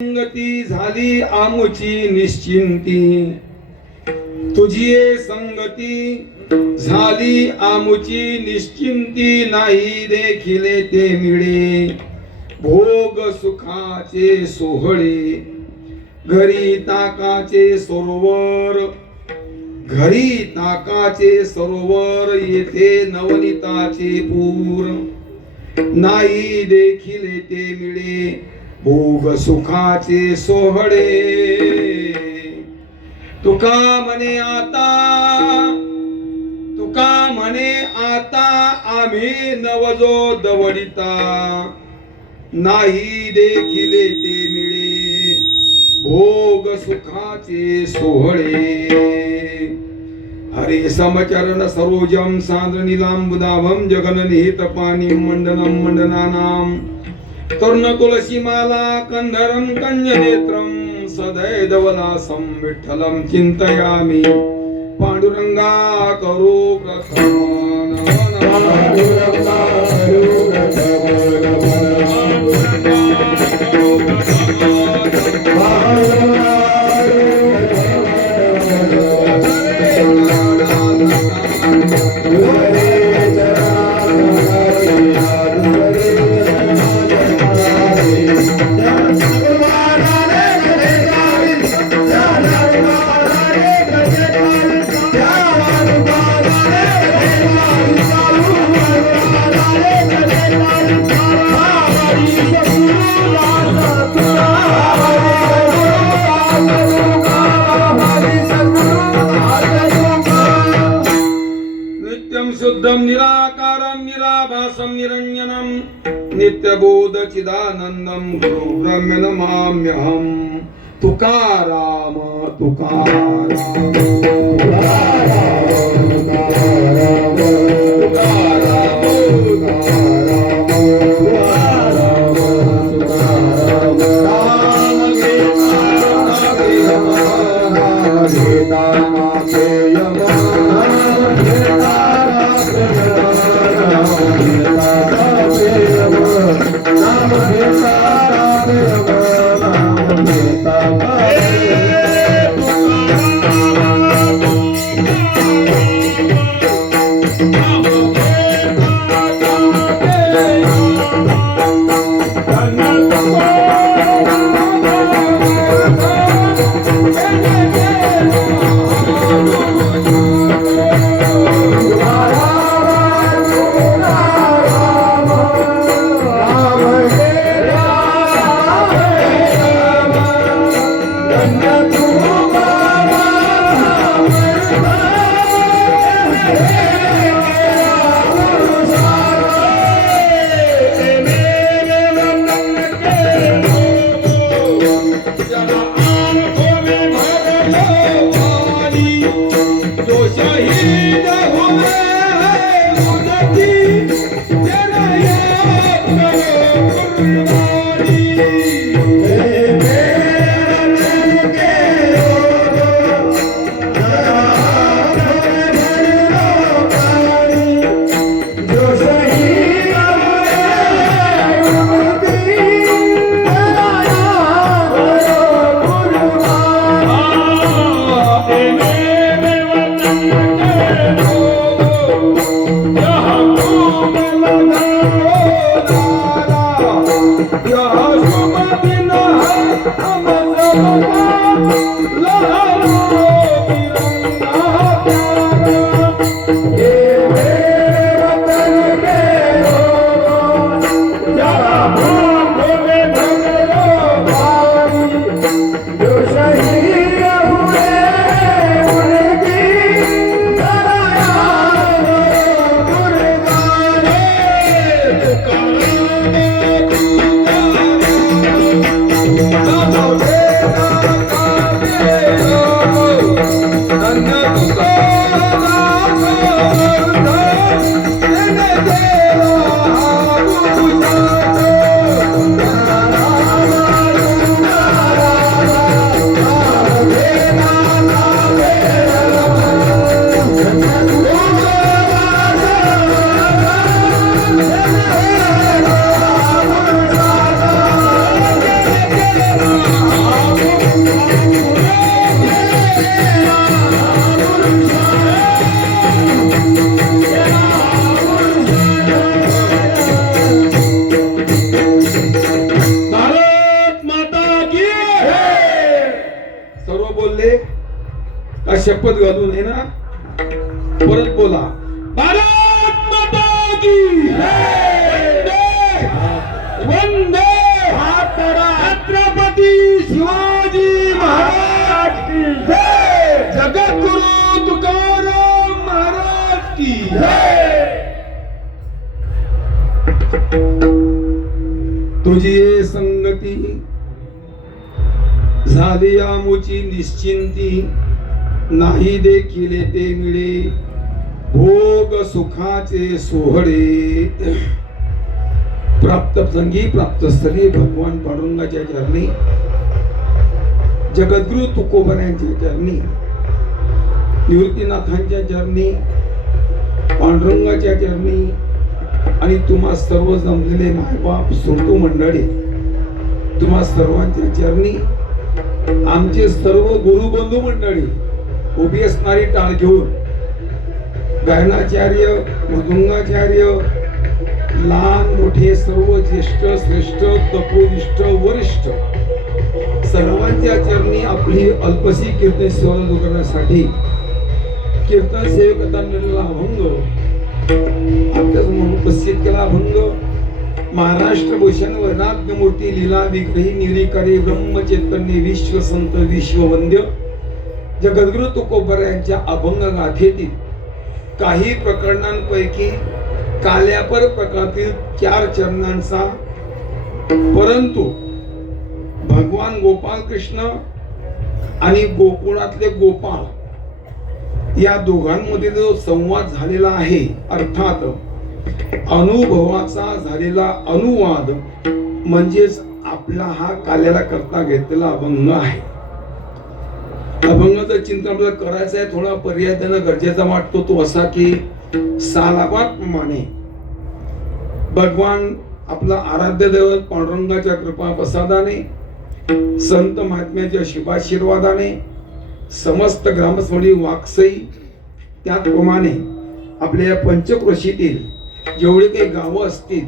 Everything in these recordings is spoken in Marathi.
संगती झाली आमुची निश्चिंती, तुझी संगती झाली आमुची निश्चिंती, नाही देखिले ते मिळे भोग सुखाचे सोहळे, घरी ताकाचे सरोवर, घरी ताकाचे सरोवर, येथे नवनीताचे पूर, नाही देखिले ते मिळे भोग सुखाचे सोहळे। तुका म्हणे आता आम्ही नवजो दवडिता, नाही देखिले ते मिळे भोग सुखाचे सोहळे। हरे समचरण सरोजम सांद्र नीलांबुदाभम जगननिहित पाणी मंडनम मंडनानाम, तरुणकुलसीमाला कंधरं कञ्जनेत्रं सदैधवलासं विठ्ठलं चिन्तयामि, पांडुरंगा करो प्रथम शुद्धं निराकारं निराभासं निरञ्जनं नित्यबोध चिदानन्दं गुरु ब्रह्म नमाम्यहं। तुकाराम तुकाराम Hey! सर्व बोलले का शपथ घालून आहे ना? परत बोला, भारत माता की वंदे छत्रपती शिवाजी महाराज की जय, जगद्गुरु तुकाराम महाराज की जय। तुझी संगती झाली आमुची निश्चिंती, नाही देखील ते मिळे भोग सुखाचे सोहळे। प्राप्त संगी प्राप्त स्थली भगवान पांडुरंगाच्या चरणी, जगद्गुरु तुकोबऱ्यांच्या चरणी, निवृत्तीनाथांच्या चरणी, पांडुरंगाच्या चरणी आणि तुम्हा सर्व जमलेले मायबाप सुरतू मंडळी, तुम्हा सर्वांच्या चरणी, आमचे सर्व गुरुबंधू मंडळी, उभी असणारी टाळ घेऊन गायनाचार्य, मृदुंगाचार्य, लहान मोठे सर्व ज्येष्ठ श्रेष्ठ तपोनिष्ठ वरिष्ठ सर्वांच्या चरणी आपली अल्पशी कीर्तन सेवा करण्यासाठी कीर्तन सेवकांना अभंग आपल्यासमोर उपस्थित केला। अभंग महाराष्ट्र भूषण वर्णाज्ञ मूर्ती लीला विग्रही निरीकारी ब्रह्मचैतन्य विश्व संत विश्ववंद्य जगद्गुरु तुकोबरा यांच्या अभंग गाथेतील काही प्रकरणांपैकी काल्यापर प्रकारातील 4 चरणांचा, परंतु भगवान गोपाल कृष्ण आणि गोकुळातले गोपाळ या दोघांमध्ये जो संवाद झालेला आहे, अर्थात अनुभवाचा झालेला अनुवाद, म्हणजेच आपला हा काल्याला करता घेतलेला अभंग आहे। अभंगाचं चिंतन आपल्याला करायचं आहे, थोडा पर्याय देणं गरजेचा वाटतो तो असा की सालाबादप्रमाणे भगवान आपला आराध्य दैवत पांडुरंगाच्या कृपा प्रसादाने, संत महात्म्याच्या शुभाशीर्वादाने, समस्त ग्रामस्थळी वाकसई, त्याचप्रमाणे आपल्या पंचक्रोशीतील जेवढे काही गावं असतील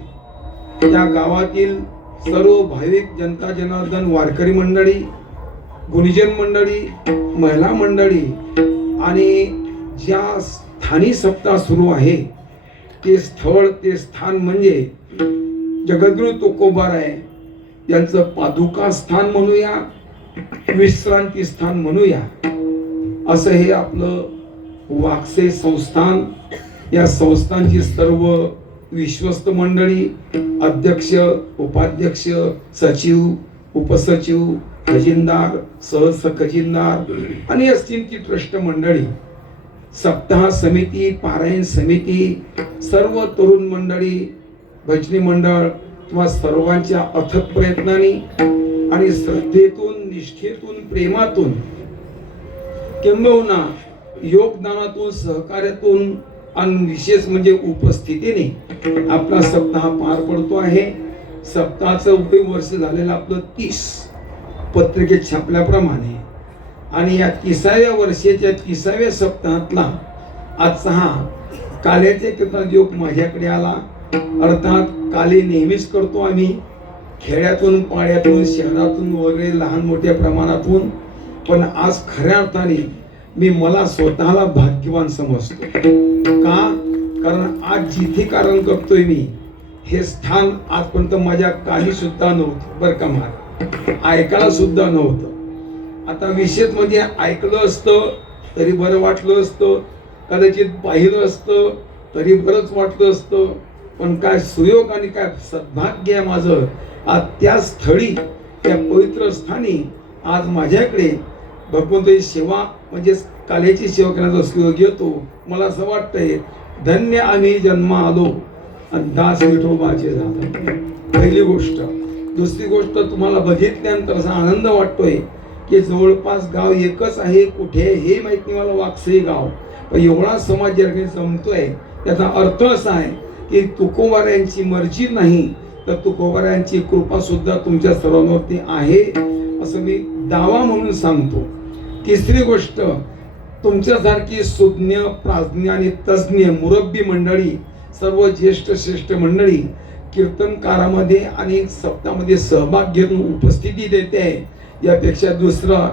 त्या गावातील सर्व भाविक जनता जनार्दन वारकरी मंडळी, गुणीजन मंडळी, महिला मंडळी आणि ज्या स्थानी सप्ताह सुरू आहे ते स्थळ ते स्थान म्हणजे जगद्गुरु तुकोबार आहे, त्यांचं पादुका स्थान म्हणूया, विश्रांती स्थान म्हणूया, असं हे आपलं वाकसे संस्थान। या संस्थानची सर्व विश्वस्त मंडळी, अध्यक्ष, उपाध्यक्ष, सचिव, उपसचिव, खजिनदार, सहखजिनदार आणि असतील ती ट्रस्ट मंडळी, सप्ताह समिती, पारायण समिती, सर्व तरुण मंडळी, भजनी मंडळ, किंवा सर्वांच्या अथक प्रयत्नांनी आणि श्रद्धेतून, निष्ठेतून, प्रेमातून, किंबहुना योगदानातून, सहकार्यातून आणि विशेष म्हणजे उपस्थितीने आपला सप्ताह पार पडतो आहे। सप्ताहाचं वर्ष झालेलं आपलं 30 पत्रिकेत छापल्याप्रमाणे आणि या 30व्या वर्षाच्या 30व्या सप्ताहातला आजचा हा काल्याच्या कीर्तनाचा योग माझ्याकडे आला। अर्थात काली नेहमीच करतो आम्ही, खेड्यातून, पाड्यातून, शहरातून वगैरे लहान मोठ्या प्रमाणातून, पण आज खऱ्या अर्थाने मी मला स्वतःला भाग्यवान समजतो। का? कारण आज जिथे कारण करतोय मी हे स्थान आजपर्यंत माझ्या काही सुद्धा नव्हतं, बरं का, मला ऐकायला सुद्धा नव्हतं। आता विशेष म्हणजे ऐकलं असतं तरी बरं वाटलं असतं, कदाचित पाहिलं असतं तरी बरंच वाटलं असतं, पण काय सुयोग आणि काय सद्भाग्य आहे माझं, आज त्या स्थळी, त्या पवित्र स्थानी आज माझ्याकडे भगवंताची सेवा म्हणजे काल्याची सेवा करण्याचा सुयोग येतो। मला असं वाटतंय धन्य आम्ही जन्म आलो आणि दास विठोबाचे झालो। पहिली गोष्ट। दुसरी गोष्ट, तुम्हाला बघितल्यानंतर असा आनंद वाटतोय की जवळपास गाव एकच आहे, कुठे हे माहित नाही मला, वाकसई गाव, पण एवढा समाज ज्या ठिकाणी जमतोय त्याचा अर्थ असा आहे की तुकोबारायांची मर्जी नाही तर तुकोबारायांची कृपा सुद्धा तुमच्या सर्वांवरती आहे असं मी दावा म्हणून सांगतो। तिसरी गोष्ट, तुमच्यासारखी सुज्ञ, प्राज्ञ आणि तज्ञ मुरब्बी मंडळी, सर्व ज्येष्ठ श्रेष्ठ मंडळी कीर्तनकारामध्ये आणि सप्ताहामध्ये सहभाग घेऊन उपस्थिती देते, यापेक्षा दुसरा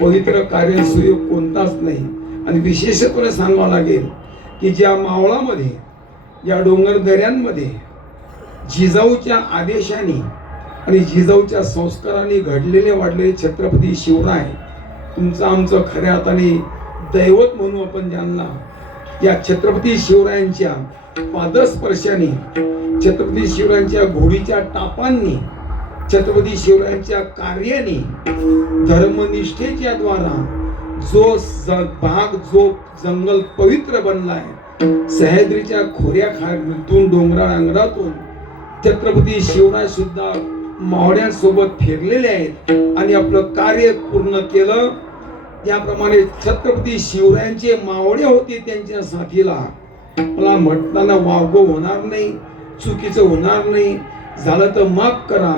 पवित्र कार्य सुयोग कोणताच नाही. आणि विशेषत्वाने सांगावं लागेल की ज्या मावळामध्ये, या डोंगर दऱ्यांमध्ये जिजाऊच्या आदेशाने आणि जिजाऊच्या संस्काराने घडलेले वाढलेले छत्रपती शिवराय, तुमचं आमचं खऱ्या अर्थाने दैवत म्हणून आपण ज्यांना, या छत्रपती शिवरायांच्या पादस्पर्शाने, छत्रपती शिवरायांच्या घोडीच्या टापांनी, छत्रपती शिवरायांच्या कार्याने, धर्मनिष्ठेच्या द्वारा जो भाग, जो जंगल पवित्र बनलाय, सह्याद्रीच्या खोऱ्यातून, डोंगराळ अंगणातून छत्रपती शिवराय सुद्धा मावळ्यांसोबत फिरलेले आहेत आणि आपलं कार्य पूर्ण केलं. त्याप्रमाणे छत्रपती शिवरायांचे मावळे होते त्यांच्या साथीला. मला म्हटताना वावगो होणार नाही, चुकीचं होणार नाही, झालं तर माफ करा.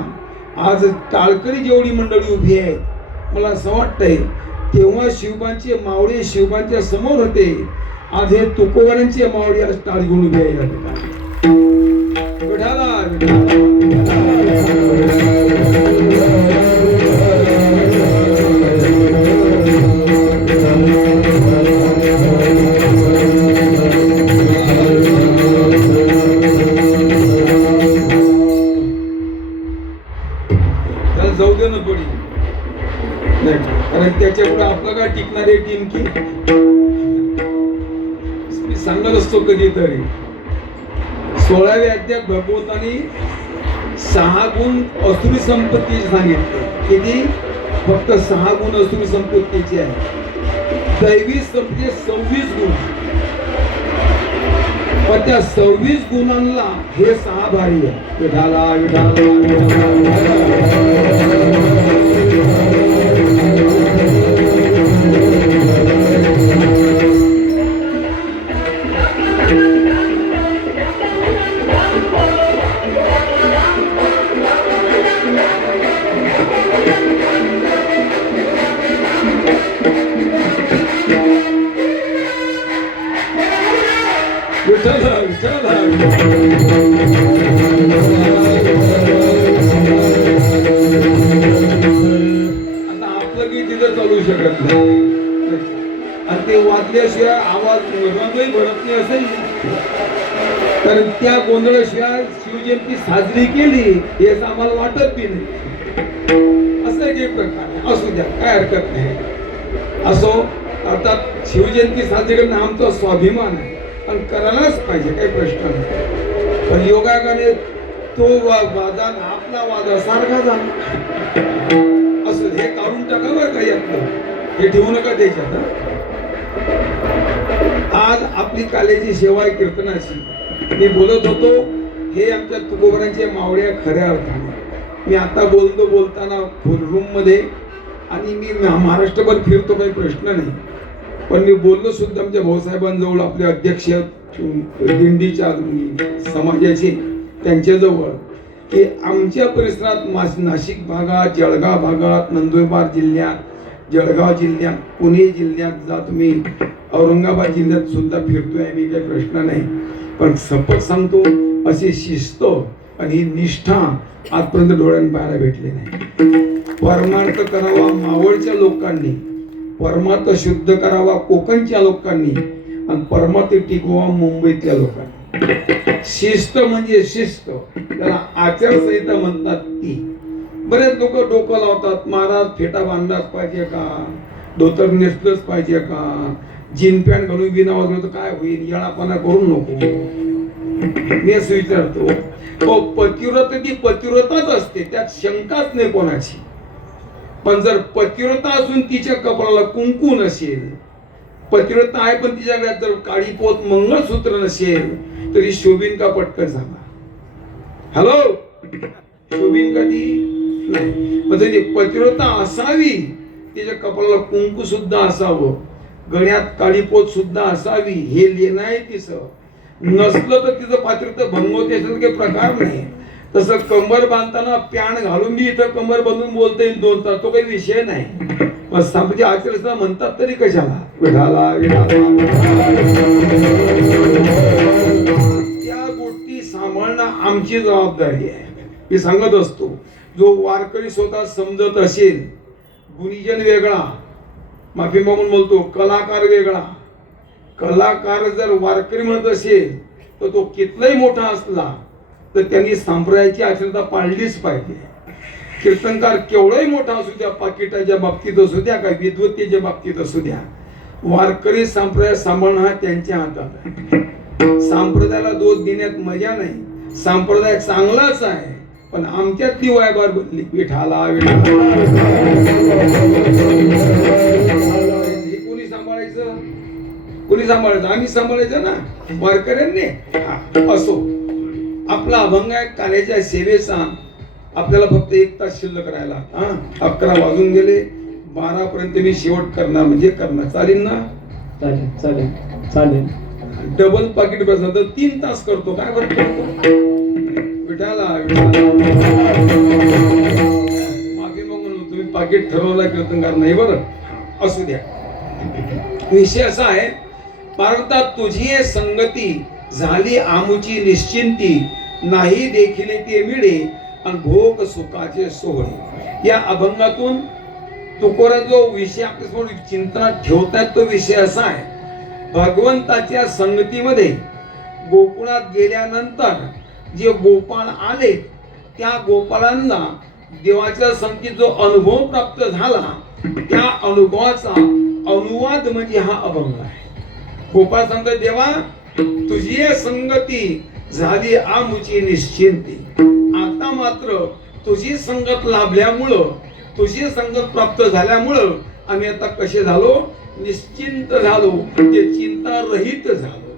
आज टाळकरी जेवढी मंडळी उभी आहे, मला असं वाटतंय तेव्हा शिवबांचे मावळे शिवबांच्या समोर होते. आज हे तुकोबांचे मावळे आज टाळ घेऊन उभे आहे. जाऊ दे ना थोडी, कारण त्याच्यामुळे आपलं काय टिकणार आहे टीम की. मी सांगत असतो कधीतरी 16व्या अध्यायात भगवंतानी 6 गुण असुरी संपत्ती सांगितले. किती? फक्त 6 गुण असुरी संपत्तीचे आहे. दैवी संपत्ती 26 गुण. पण त्या 26 गुणांना हे 6 भारी आहे. विठाला चालू शकत नाही. आणि ते वाजल्याशिवाय आवाज रंगही भरत नाही असेल. तर त्या गोंधळाशिवाय शिवजयंती साजरी केली हेच आम्हाला वाटत बी नाही. असं एक प्रकार असू द्या, काय हरकत नाही. असो, अर्थात शिवजयंती साजरी करणं आमचा स्वाभिमान आहे आणि करायलाच पाहिजे, काही प्रश्न नाही. पण योगायोगाने तो वादा आपला वादा सारखा झाला. असं हे काढून टाका बरं का, यातलं हे ठेवू नका त्याच्यात. आज आपली कालेची सेवा आहे कीर्तनाची. मी बोलत होतो हे आमच्या तुकोबांचे मावळ्या खऱ्या अर्थाने. मी आता बोलताना रूम मध्ये, आणि मी महाराष्ट्रभर फिरतो, काही प्रश्न नाही. पण मी बोललो सुद्धा आमच्या भाऊसाहेबांजवळ, आपले अध्यक्ष दिंडीच्या समाजाचे, त्यांच्याजवळ, की आमच्या परिसरात नाशिक भागात, जळगाव भागात, नंदुरबार जिल्ह्यात, जळगाव जिल्ह्यात, पुणे जिल्ह्यात जा तुम्ही, औरंगाबाद जिल्ह्यात सुद्धा फिरतोय मी, काही प्रश्न नाही. पण शपथ सांगतो, अशी शिस्त आणि निष्ठा आजपर्यंत डोळ्याने पाहायला भेटली नाही. परमार्थ करावा मावळच्या लोकांनी, परमार्थ शुद्ध करावा कोकणच्या लोकांनी, आणि परमार्थ टिकवा मुंबईतल्या लोकांनी. शिस्त म्हणजे शिस्त, त्याला आचारसंहिता म्हणतात ती. बरेच लोक डोकं लावतात, महाराज फेटा बांधलाच पाहिजे का, धोतर नेसलंच पाहिजे का, जीन पॅन्ट घालून बिना वाजवलं तर काय होईल, येळापणा करू नको. मी असं विचारतो, पतिव्रता ती पतिव्रताच असते, त्यात शंकाच नाही कोणाची. पण जर पतिव्रता असून तिच्या कपाळाला कुंकू नसेल, पतिव्रता आहे पण तिच्या गळ्यात जर काळी पोत मंगळसूत्र नसेल, तरी शोभीन का? पटकन सांगा. हॅलो, शोभीन का ती? नाही. म्हणजे पतिव्रता असावी, तिच्या कपाळाला कुंकू सुद्धा असावं, गळ्यात काळी पोत सुद्धा असावी, हे लेणं आहे तिचं. नसलं तर तिचं पात्रता भंग होते, असा काही प्रकार नाही. तसं कंबर बांधताना पॅन घालून मी इथं कंबर बांधून बोलता येईल 2 तास, तो काही विषय नाही. पण म्हणजे आचार्य म्हणतात तरी कशाला, त्या गोष्टी सांभाळणं आमची जबाबदारी आहे. मी सांगत असतो, जो वारकरी स्वतः समजत असेल, गुणीजन वेगळा, माफी मागून बोलतो, कलाकार वेगळा. कलाकार जर वारकरी म्हणत असेल तर तो कितलाही मोठा असला तर त्यांनी संप्रदायाची आचरणता पाळलीच पाहिजे. कीर्तनकार केवढाही मोठा असू द्या, पाकिटाच्या बाबतीत असू द्या, काय विद्वत्तेच्या बाबतीत असू द्या, वारकरी संप्रदाय सांभाळणं हा त्यांच्या हातात आहे. संप्रदायाला दोष देण्यात मजा नाही. संप्रदाय चांगलाच आहे, पण आमच्यातली वायबार बदली. विठाला कोणी सांभाळायचं? कोणी सांभाळायचं? आम्ही सांभाळायचं ना, वारकऱ्यांनी. असो, आपला अभंग आहे कार्याच्या सेवेचा. आपल्याला फक्त 1 तास शिल्लक राहिला. 11 वाजून गेले, 12 पर्यंत मी शेवट करणार, म्हणजे करणार. चालेल ना? चालेल चालेल चालेल. डबल पाकिट बसला तर 3 तास करतो. काय फरक पडतो? विठाला मागे मग तुम्ही पाकिट ठरवला कीर्तनकार नाही. बरं, असू द्या. विषय असा आहे, भारतात तुझी संगती झाली आमुची निश्चिंती, नाही देखील ते मिळे आणि भोग सुखाचे सोहळे. या अभंगातून तुकोरा जो विषय आपल्यासमोर चिंता ठेवतात तो विषय असा आहे, भगवंताच्या संगतीमध्ये गोकुळात गेल्यानंतर जे गोपाळ आले त्या गोपाळांना देवाच्या संगतीत जो अनुभव प्राप्त झाला त्या अनुभवाचा अनुवाद म्हणजे हा अभंग आहे. गोपाळ सांगतो, देवा तुझी संगती झाली आमुची निश्चिंती. आता मात्र तुझी संगत लाभल्यामुळं, तुझी संगत प्राप्त झाल्यामुळं आम्ही आता कसे झालो? निश्चिंत झालो, म्हणजे चिंता रहित झालो.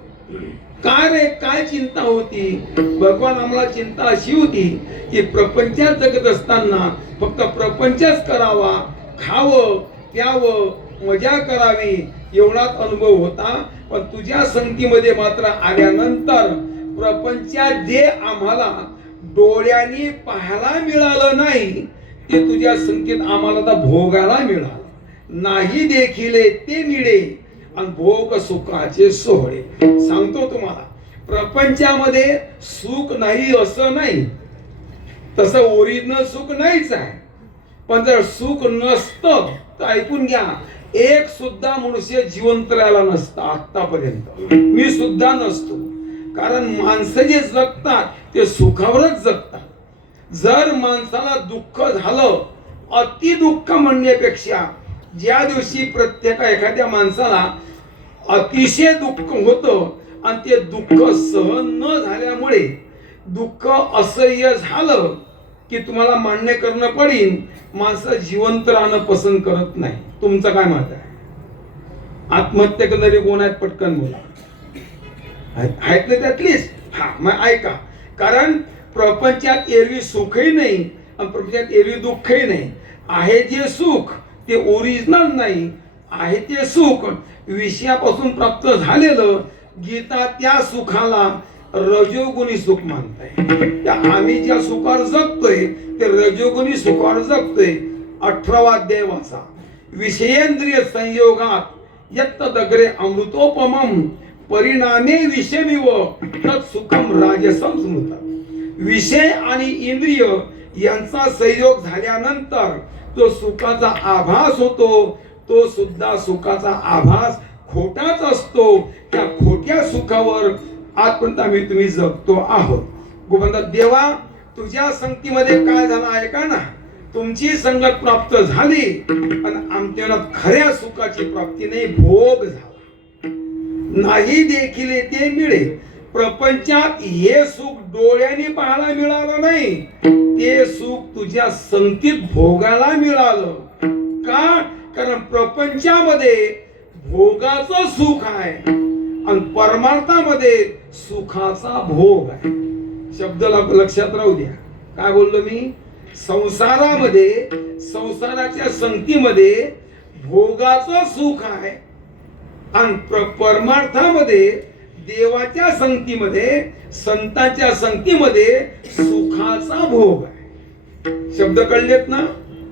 काय रे, काय चिंता होती? भगवान आम्हाला चिंता अशी होती की प्रपंचात जगत असताना फक्त प्रपंचच करावा, खावं प्यावं, मजा करावी एवढाच अनुभव होता. पण तुझ्या संगतीमध्ये मात्र आल्यानंतर प्रपंचात जे आम्हाला डोळ्यांनी पाहायला मिळालं नाही ते तुझ्या संगतीत आम्हाला आता भोगायला मिळालं. नाही देखील ते मिळे आणि भोग सुखाचे सोहळे. सांगतो तुम्हाला, प्रपंचामध्ये सुख नाही असं नाही, तसं ओरिजिनल सुख नाहीच आहे. पण जर सुख नसतं तर ऐकून घ्या, एक सुद्धा मनुष्य जिवंत राहिला नसता आतापर्यंत. मी सुद्धा नसतो. कारण माणसं जे जगतात ते सुखावरच जगतात. जर माणसाला दुःख झालं, अति दुःख म्हणण्यापेक्षा ज्या दिवशी प्रत्येक एखाद्या माणसाला अतिशय दुःख होतं आणि ते दुःख सहन न झाल्यामुळे दुःख असह्य झालं की तुम्हाला मान्य करणं पडेल, माणसं जिवंत राहणं पसंत करत नाही. तुमचं काय मत आहे? आत्महत्या करणारे कोण आहेत? पटकन बोला. आहेत ना त्यातलीच? मग ऐका. कारण प्रपंचात एरवी सुखही नाही आणि प्रपंचात एरवी दुःखही नाही. आहे जे सुख ते ओरिजिनल नाही, आहे ते सुख विषयापासून प्राप्त झालेलं. गीता त्या सुखाला रजोगुणी सुख मानताय. आम्ही ज्या सुखावर जगतोय ते रजोगुणी सुखावर जगतोय. 18वा अध्याय वाचा. विषयेंद्रिय संयोगात यत्त दगरे अमृतोपमम परिणामे विषमिव तत् सुखम राजसम स्मृत. विषय आणि इंद्रिय यांचा संयोग झाल्यानंतर जो सुखाचा आभास होतो तो सुद्धा सुखाचा आभास खोटाच असतो. त्या खोट्या सुखावर आजपर्यंत आम्ही तुम्ही जगतो आहोत. गोविंदा, देवा तुझ्या संगतीमध्ये काय झालं आहे का ना, तुमची संगत प्राप्त झाली आणि आमच्या खऱ्या सुखाची प्राप्ती नाही, भोग झाला. नाही देखील ते मिळे. प्रपंचात हे सुख डोळ्यांनी पाहायला मिळालं नाही, ते सुख तुझ्या संगतीत भोगायला मिळालं. का? कारण प्रपंचामध्ये भोगाचं सुख आहे आणि परमार्थामध्ये सुखाचा भोग आहे. शब्द लक्षात राहू द्या. काय बोललो मी? संसारामध्ये, संसाराच्या संगतीमध्ये भोगाचं सुख आहे आणि परमार्थामध्ये देवाच्या संगतीमध्ये, संतांच्या संगतीमध्ये सुखाचा भोग आहे. शब्द कळलेत ना?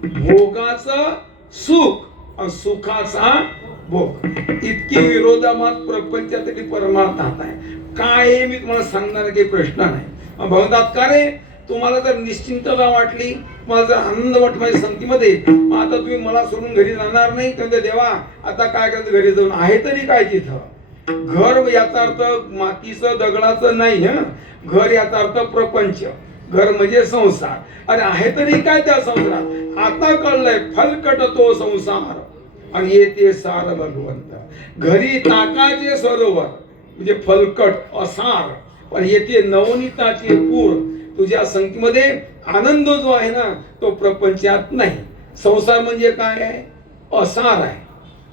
भोगाचं सुख आणि सुखाचा भोग. इतकी विरोधामात प्रपंचासाठी परमार्थात आहे. काय मी तुम्हाला सांगणार काही प्रश्न नाही. म्हणतात का रे, तुम्हाला जर निश्चिंतता वाटली, मला जर आनंद वाटला माझ्या संगतीमध्ये, मग आता तुम्ही मला सोडून घरी जाणार नाही, तर देवा आता काय करायचं, घरी जाऊन आहे तरी काय तिथं. घर याचा अर्थ मातीचं दगडाचं नाही, घर याचा अर्थ प्रपंच, घर म्हणजे संसार. अरे आहे तरी काय त्या संसारात, आता कळलंय फलकट तो संसार आणि येते सार भगवंत. घरी ताकाचे सरोवर म्हणजे फलकट असार, पण येते नवनीताचे पूर. तुझ्या संगतीमध्ये आनंद जो आहे ना तो प्रपंचात नाही. संसार म्हणजे काय आहे, असार आहे,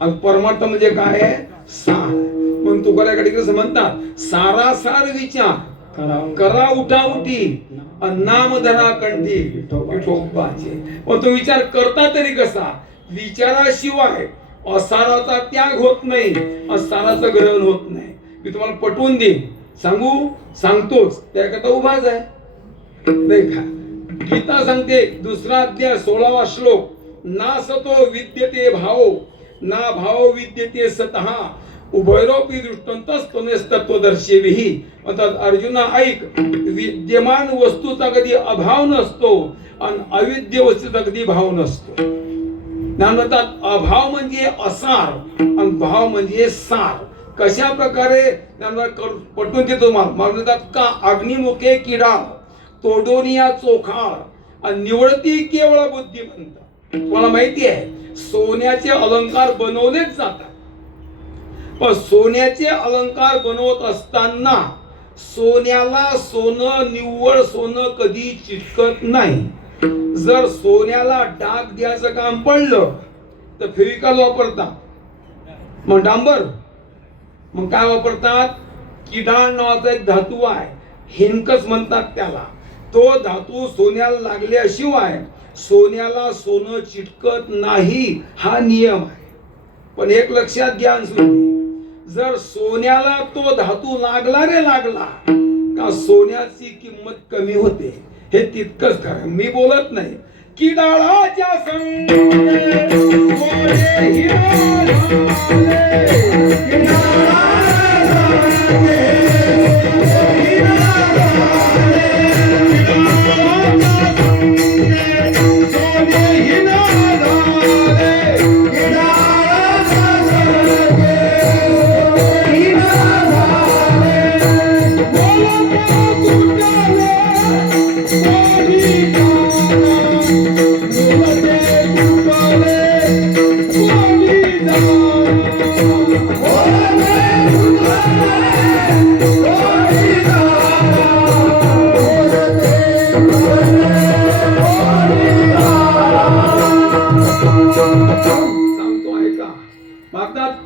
आणि परमार्थ म्हणजे काय आहे, सार. म्हणून तुकाराकडे कसं म्हणतात, सारासार विचार करा उठा उठी, नाम धरा कंठी विठोबाचे. पण तो विचार करता तरी कसा, विचाराशिवाय असाराचा त्याग होत नाही, असाराचं ग्रहण होत नाही. मी तुम्हाला पटवून देईन, सांगतोच, त्याकरता उभाच आहे नाही का. गीता सांगते, दुसरा अध्याय 16वा श्लोक, नासतो विद्यते भाव ना भाव विद्यते सतः उभयरोपी दृष्टांतस्तत्वदर्शिभिः. अर्थात अर्जुना ऐक, विद्यमान वस्तूचा कधी अभाव नसतो आणि अविद्य वस्तूचा कधी भाव नसतो. म्हणतात अभाव म्हणजे असार आणि भाव म्हणजे सार. कशा प्रकारे पटवून देतो म्हणतात का, अग्निमुखे किडा तोडोनिया चोखाळ आणि निवडती केवळ बुद्धिमंत. तुम्हाला माहिती आहे सोन्याचे अलंकार बनवलेच जातात, पण सोन्याचे अलंकार बनवत असताना सोन्याला सोनं, निव्वळ सोनं कधी चिटकत नाही. जर सोन्याला डाग द्यायचं काम पडलं तर फेविकॉल वापरतात, मग डांबर, मग काय वापरतात, किडाळ नावाचा एक धातू आहे, हिनकस म्हणतात त्याला. तो धातू सोन्याला लागल्याशिवाय सोन्याला सोनं चिटकत नाही, हा नियम आहे. पण एक लक्षात घ्या, जर सोन्याला तो धातू लागला का सोन्याची किंमत कमी होते, हे तितकंच खरं. मी बोलत नाही किडाळाच्या संग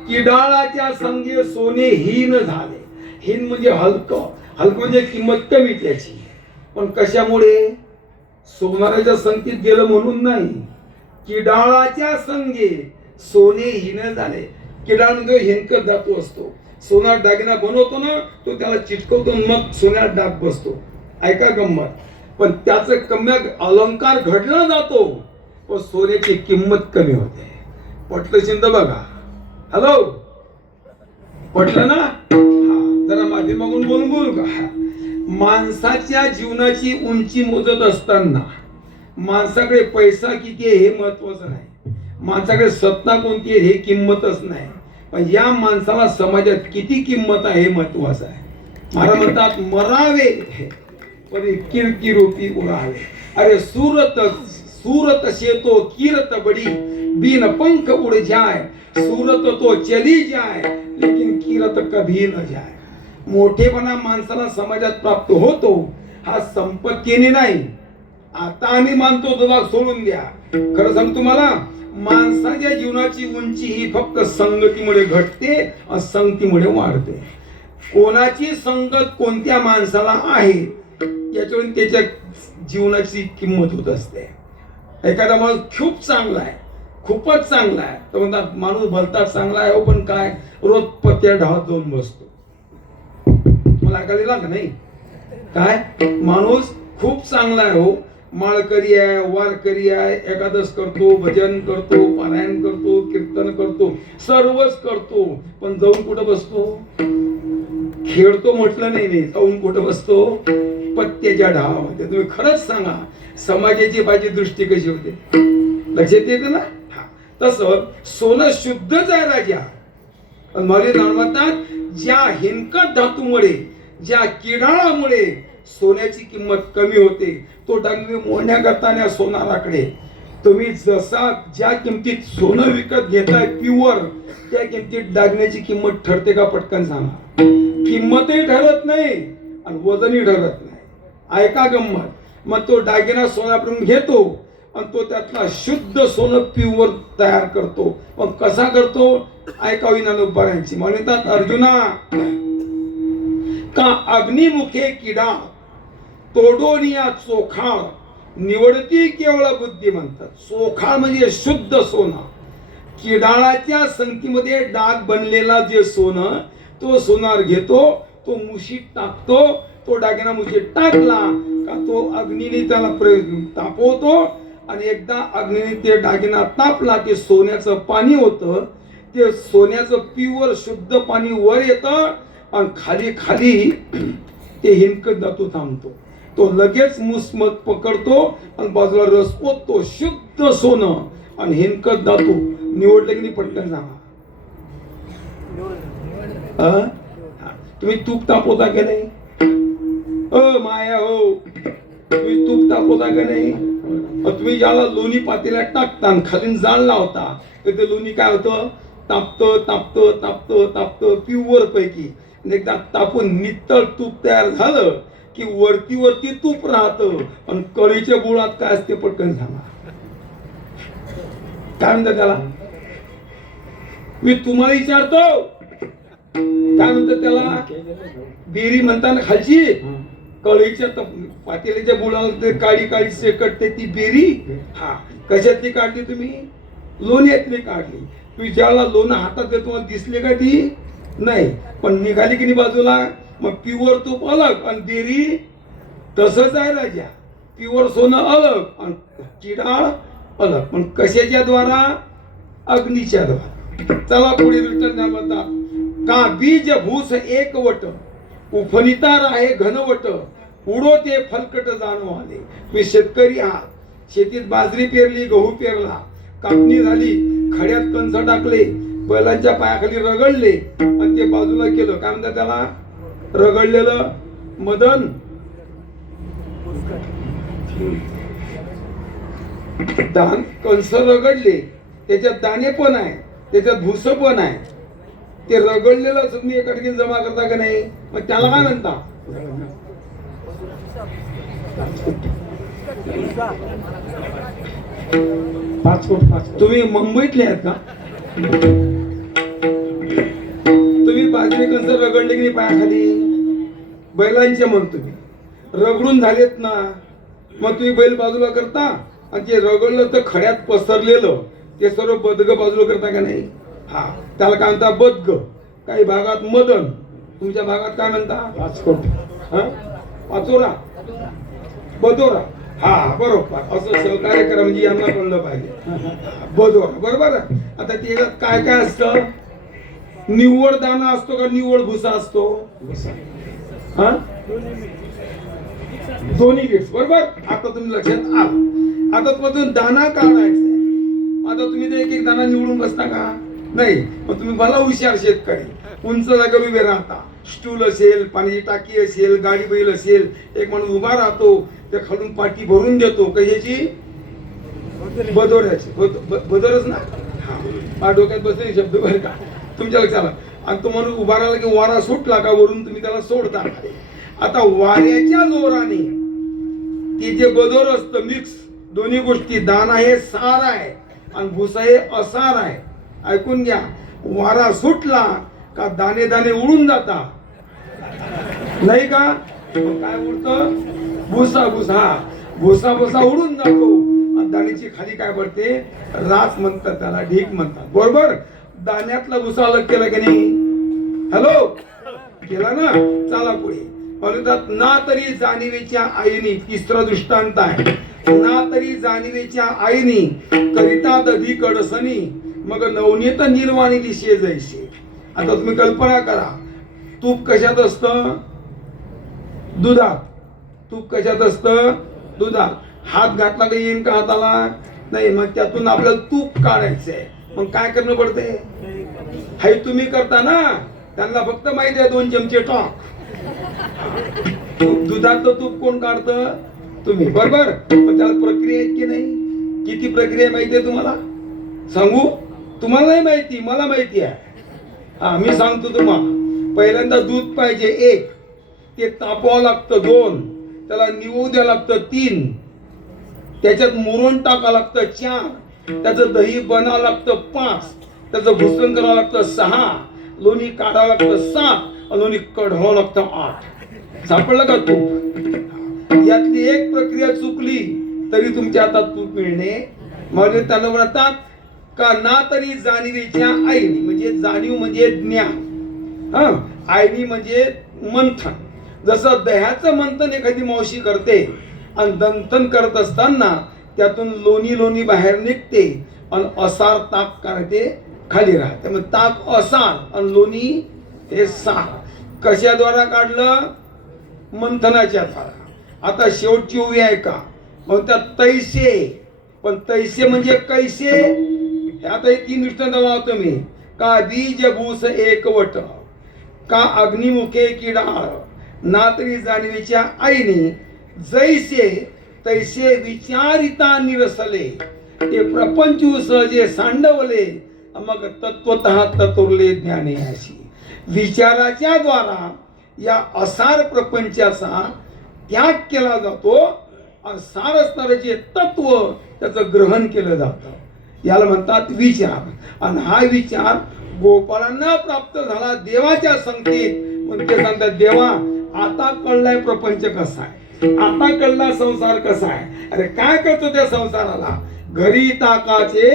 किडाळाच्या संगे सोने हीन झाले. हीन म्हणजे हलकं म्हणजे किंमत कमी त्याची. पण कशामुळे, सोनाराच्या संगतीत गेलं म्हणून नाही, किडाळाच्या संगे सोने हीन झाले. किडाळ म्हणजे हिनकत धातू असतो, सोना दागिना बनवतो ना तो त्याला चिटकवतो, मग सोन्यात डाग बसतो. ऐका गंमत. पण त्याचं कम्य अलंकार घडला जातो, पण सोन्याची किंमत कमी होते. पटलं चिंता बघा. हॅलो, पटलं ना? जरा माफी मागून बोलू का. माणसाच्या जीवनाची उंची मोजत असताना माणसाकडे पैसा किती आहे हे महत्वाचं नाही, माणसाकडे सत्ता कोणती आहे हे किंमतच नाही, पण या माणसाला समाजात किती किंमत आहे हे महत्वाचं आहे. महाराज म्हणतात मरावे पण किरकिरूपी उरावे. अरे सूरत शेतो कीरत बडी बिन पंख उड़ जाए, सूरत तो चली जाए लेकिन कीरत कभी न जाए. मोठेपणा माणसाला समाजात प्राप्त होतो हा संपत्तीने नाही. आता आम्ही मानतो तो भाग सोडून द्या. खरं सांगतो तुम्हाला, माणसाच्या जीवनाची उंची ही फक्त संगतीमुळे घटते, असंगतीमुळे वाढते. कोणाची संगत कोणत्या माणसाला आहे याच्यावरून त्याच्या जीवनाची किंमत होत असते. एखादा माणूस खूप चांगला आहे, खूपच चांगला आहे, तर म्हणतात माणूस भलता चांगला आहे हो, पण काय रोज पत्या ढावात जाऊन बसतो. मला ऐकायला का नाही, काय माणूस खूप चांगला आहे हो, माळकरी आहे, वारकरी आहे, एकादश करतो, भजन करतो, पारायण करतो, कीर्तन करतो, सर्वच करतो, पण जाऊन कुठं बसतो? खेळतो म्हटलं नाही, जाऊन कुठं बसतो? पत्त्याच्या ढाळामध्ये. तुम्ही खरंच सांगा समाजाची माझी दृष्टी कशी होते, लक्षात येते ना. तसं सोनं शुद्धच आहे राजा. मौल्य म्हणतात ज्या हिनकट धातूमुळे, ज्या किडाळामुळे सोन्याची किंमत कमी होते, तो डाग मोडण्याकरता सोनाराकडे तुम्ही जसा ज्या किमतीत सोनं विकत घेताय प्युअर, त्या किमतीत डागण्याची किंमत ठरते का? पटकन सांगा. किंमतही ठरत नाही आणि वजनही ठरत नाही. ऐका गंमत. मग तो दागिना सोन्याकडून घेतो आणि तो त्यातला शुद्ध सोनं प्युअर तयार करतो. मग कसा करतो? ऐकावी नानोबारांची म्हणतात, अर्जुना का अग्निमुखे किडा तोडोनिया चोखाळ निवडती केवळ बुद्धी म्हणतात. चोखाळ म्हणजे शुद्ध सोनं. किडाळाच्या संगतीमध्ये डाग बनलेला जे सोनं, तो सोनार घेतो, तो मुशीत टाकतो. तो दागिना मुशीत टाकला का तो अग्नीने त्याला तापवतो आणि एकदा अग्नीने ते दागिना तापला की सोन्याचं पाणी होतं. ते सोन्याचं प्युअर शुद्ध पाणी वर येतं आणि खाली खाली ते हिनकट धातू थांबतो. तो लगेच मुसमत पकडतो आणि बाजूला रस ओततो. शुद्ध सोनं आणि हिनकट धातू निवडलं की नाही? पटकन सांगा. तुम्ही तूप तापवता का नाही? माया हो, तुम्ही तूप तापवता का नाही? तुम्ही ज्याला लोणी पातेल्यात टाकता आणि खाली जाळ लावता तर ते लोणी काय होतं? तापतं तापतं तापतं तापतं प्युअर पैकी. एकदा तापून नित्तळ तूप तयार झालं की वरती वरती तूप राहतं आणि कळीच्या गुळात काय असते? पटकन सांगा. काय म्हणतात त्याला? मी तुम्हाला विचारतो, काय म्हणतात त्याला? बेरी म्हणताना खालची कळीच्या पातेल्याच्या गुळाला काळी काळी सेकटते ती बेरी. हा, कशातली काढली तुम्ही? लोण्यातली काढली. तुम्ही ज्याला लोणं हातात देतो तुम्हाला दिसले का? ती नाही, पण निघाली की नाही बाजूला. मग प्युअर तूप अलग आणि बेरी तसंच आहे राजा. प्युअर सोनं अलग आणि किडाळ अलग. पण कशाच्या द्वारा? अग्नीच्या द्वारा. चला पुढे दृष्टांत म्हणतात, का बीज भूस एक वट उफनिता राहे घनवट उडो ते फलकट जाणू आले. मी शेतकरी आहात, शेतीत बाजरी पेरली, गहू पेरला, कापणी झाली, खड्यात कंस टाकले, बैलांच्या पायाखाली रगडले आणि ते बाजूला केलं. काय म्हणतात त्याला? रगडलेलं मदन. दान कंस रगडले, त्याच्यात दाणे पण आहे, त्याच्यात भुस पण आहे. ते रगडलेलं तुम्ही एका ठिकाणी जमा करता का नाही? मग त्याला काय म्हणता? तुम्ही मुंबईतले आहेत का? तुम्ही बाजरी कंस रगडले की नाही पायाखाली? बैलांचे म्हण तुम्ही रगडून झालेत ना, मग तुम्ही बैल बाजूला करता आणि ते रगडलं तर खड्यात पसरलेलं ते सर्व बदग बाजूला करता का नाही? हा, त्याला काय म्हणता? बदग. काही भागात मदन, तुमच्या भागात काय म्हणता? पाचोरा, बदोरा. हा, बरोबर. असं सहकार्य करा म्हणजे यांना कळलं पाहिजे. बदोरा, बरोबर. आता त्याच्यात काय काय असतं? निव्वळ दाना असतो का निव्वळ भुसा असतो? हा, दोन्ही मिक्स, बरोबर. आता तुम्ही लक्षात आला. आता तुम्हाला दाना काढायचा. आता तुम्ही ते एक एक दाना निवडून बसता का? नाही. मग तुम्ही भला हुशार शेतकरी, उंच जागेवर उभे राहता. स्टूल असेल, पाण्याची टाकी असेल, गाडी बैल असेल, एक माणूस उभा राहतो, त्या खालून पाठी भरून देतो. कशाची? बदोऱ्याची. बदोरच ना. हा, डोक्यात बसले शब्द बरं का तुमच्या लक्षात. आणि तो माणूस उभा राहिला की वारा सुटला का वरून तुम्ही त्याला सोडता. आता वाऱ्याच्या जोराने ते जे बदोर असतं मिक्स, दोन्ही गोष्टी, दाना हे सार आहे आणि भुसा हे असार आहे. ऐकून घ्या. वारा सुटला का दाणे दाणे उडून जाता, नाही का? काय उडतं? भुसा. भुसा भुसा भुसा उडून जातो आणि दाण्याची खाली काय पडते? रास म्हणतात त्याला, ढीक म्हणतात, बरोबर. दाण्यातला भुसा अलग केला की नाही? हॅलो, केला ना. चला पुढे म्हणतात, ना तरी जाणीवेच्या आईनी. तिसरा दृष्टांत आहे. ना तरी जाणीवेच्या आईनी करिता दधी कडसनी मग नवनीत निर्वाणी दिशे जैसे. आता तुम्ही कल्पना करा, तूप कशात असतं? दुधात. तूप कशात असतं? दुधात. हात घातला का येईन का हाताला? नाही. मग त्यातून आपल्याला तूप काढायचंय. मग काय करणं पडते? हाय तुम्ही करता ना, त्यांना फक्त माहिती आहे 2 चमचे टाक. दुधातलं तूप कोण काढतं? तुम्ही. बरोबर. पण त्याला प्रक्रिया आहे की नाही? किती प्रक्रिया माहिती आहे तुम्हाला? सांगू? तुम्हाला नाही माहिती, मला माहिती आहे. हा, मी सांगतो तुम्हाला. पहिल्यांदा दूध पाहिजे 1, ते तापवावं लागतं 2, त्याला निवू द्यावं लागतं 3, त्याच्यात मुरून टाकावं लागतं 4, त्याचं दही बनावं लागतं 5, त्याचं घुसळण करावं लागतं 6, लोणी काढावं लागतं 7, लोणी कढवावं लागतं 8. सापडलं का तूप? यातली एक प्रक्रिया चुकली तरी तुमच्या हातात तूप मिळणे. मग त्यांना म्हणतात का ना तरी जाणीवीच्या आईनी, म्हणजे जाणीव म्हणजे ज्ञान, आईनी म्हणजे मंथन. जसं दह्याचं मंथन एखादी मावशी करते आणि दंथन करत असताना त्यातून लोणी बाहेर निघते आणि असार ताक करते खाली राहते. मग ताक असार आणि लोणी हे सार. कशाद्वारा काढलं? मंथनाच्या द्वारा. आता शेवटची उभी आहे का? मग त्यात तैसे. पण तैसे म्हणजे कैसे? आता हे 3 दृष्टांत लावतो मी. का बीज भूस एकवट, का अग्निमुखे किडाळ, ना तरी जाणीवीच्या आईने, जैसे तैसे विचारिता निरसले, ते प्रपंच सहजे सांडवले, मग तत्वतः तत्वरले ज्ञाने अशी. विचाराच्या द्वारा या असार प्रपंचाचा त्याग केला जातो आणि सार असणारे जे तत्व त्याचं ग्रहण केलं जातं. याला म्हणतात विचार. आणि हा विचार गोपाळांना प्राप्त झाला देवाच्या संगतीत. मग ते सांगतात देवा आता कळलाय प्रपंच कसा आहे, आता कळला संसार कसा आहे. अरे काय करतो त्या संसाराला? घरी ताकाचे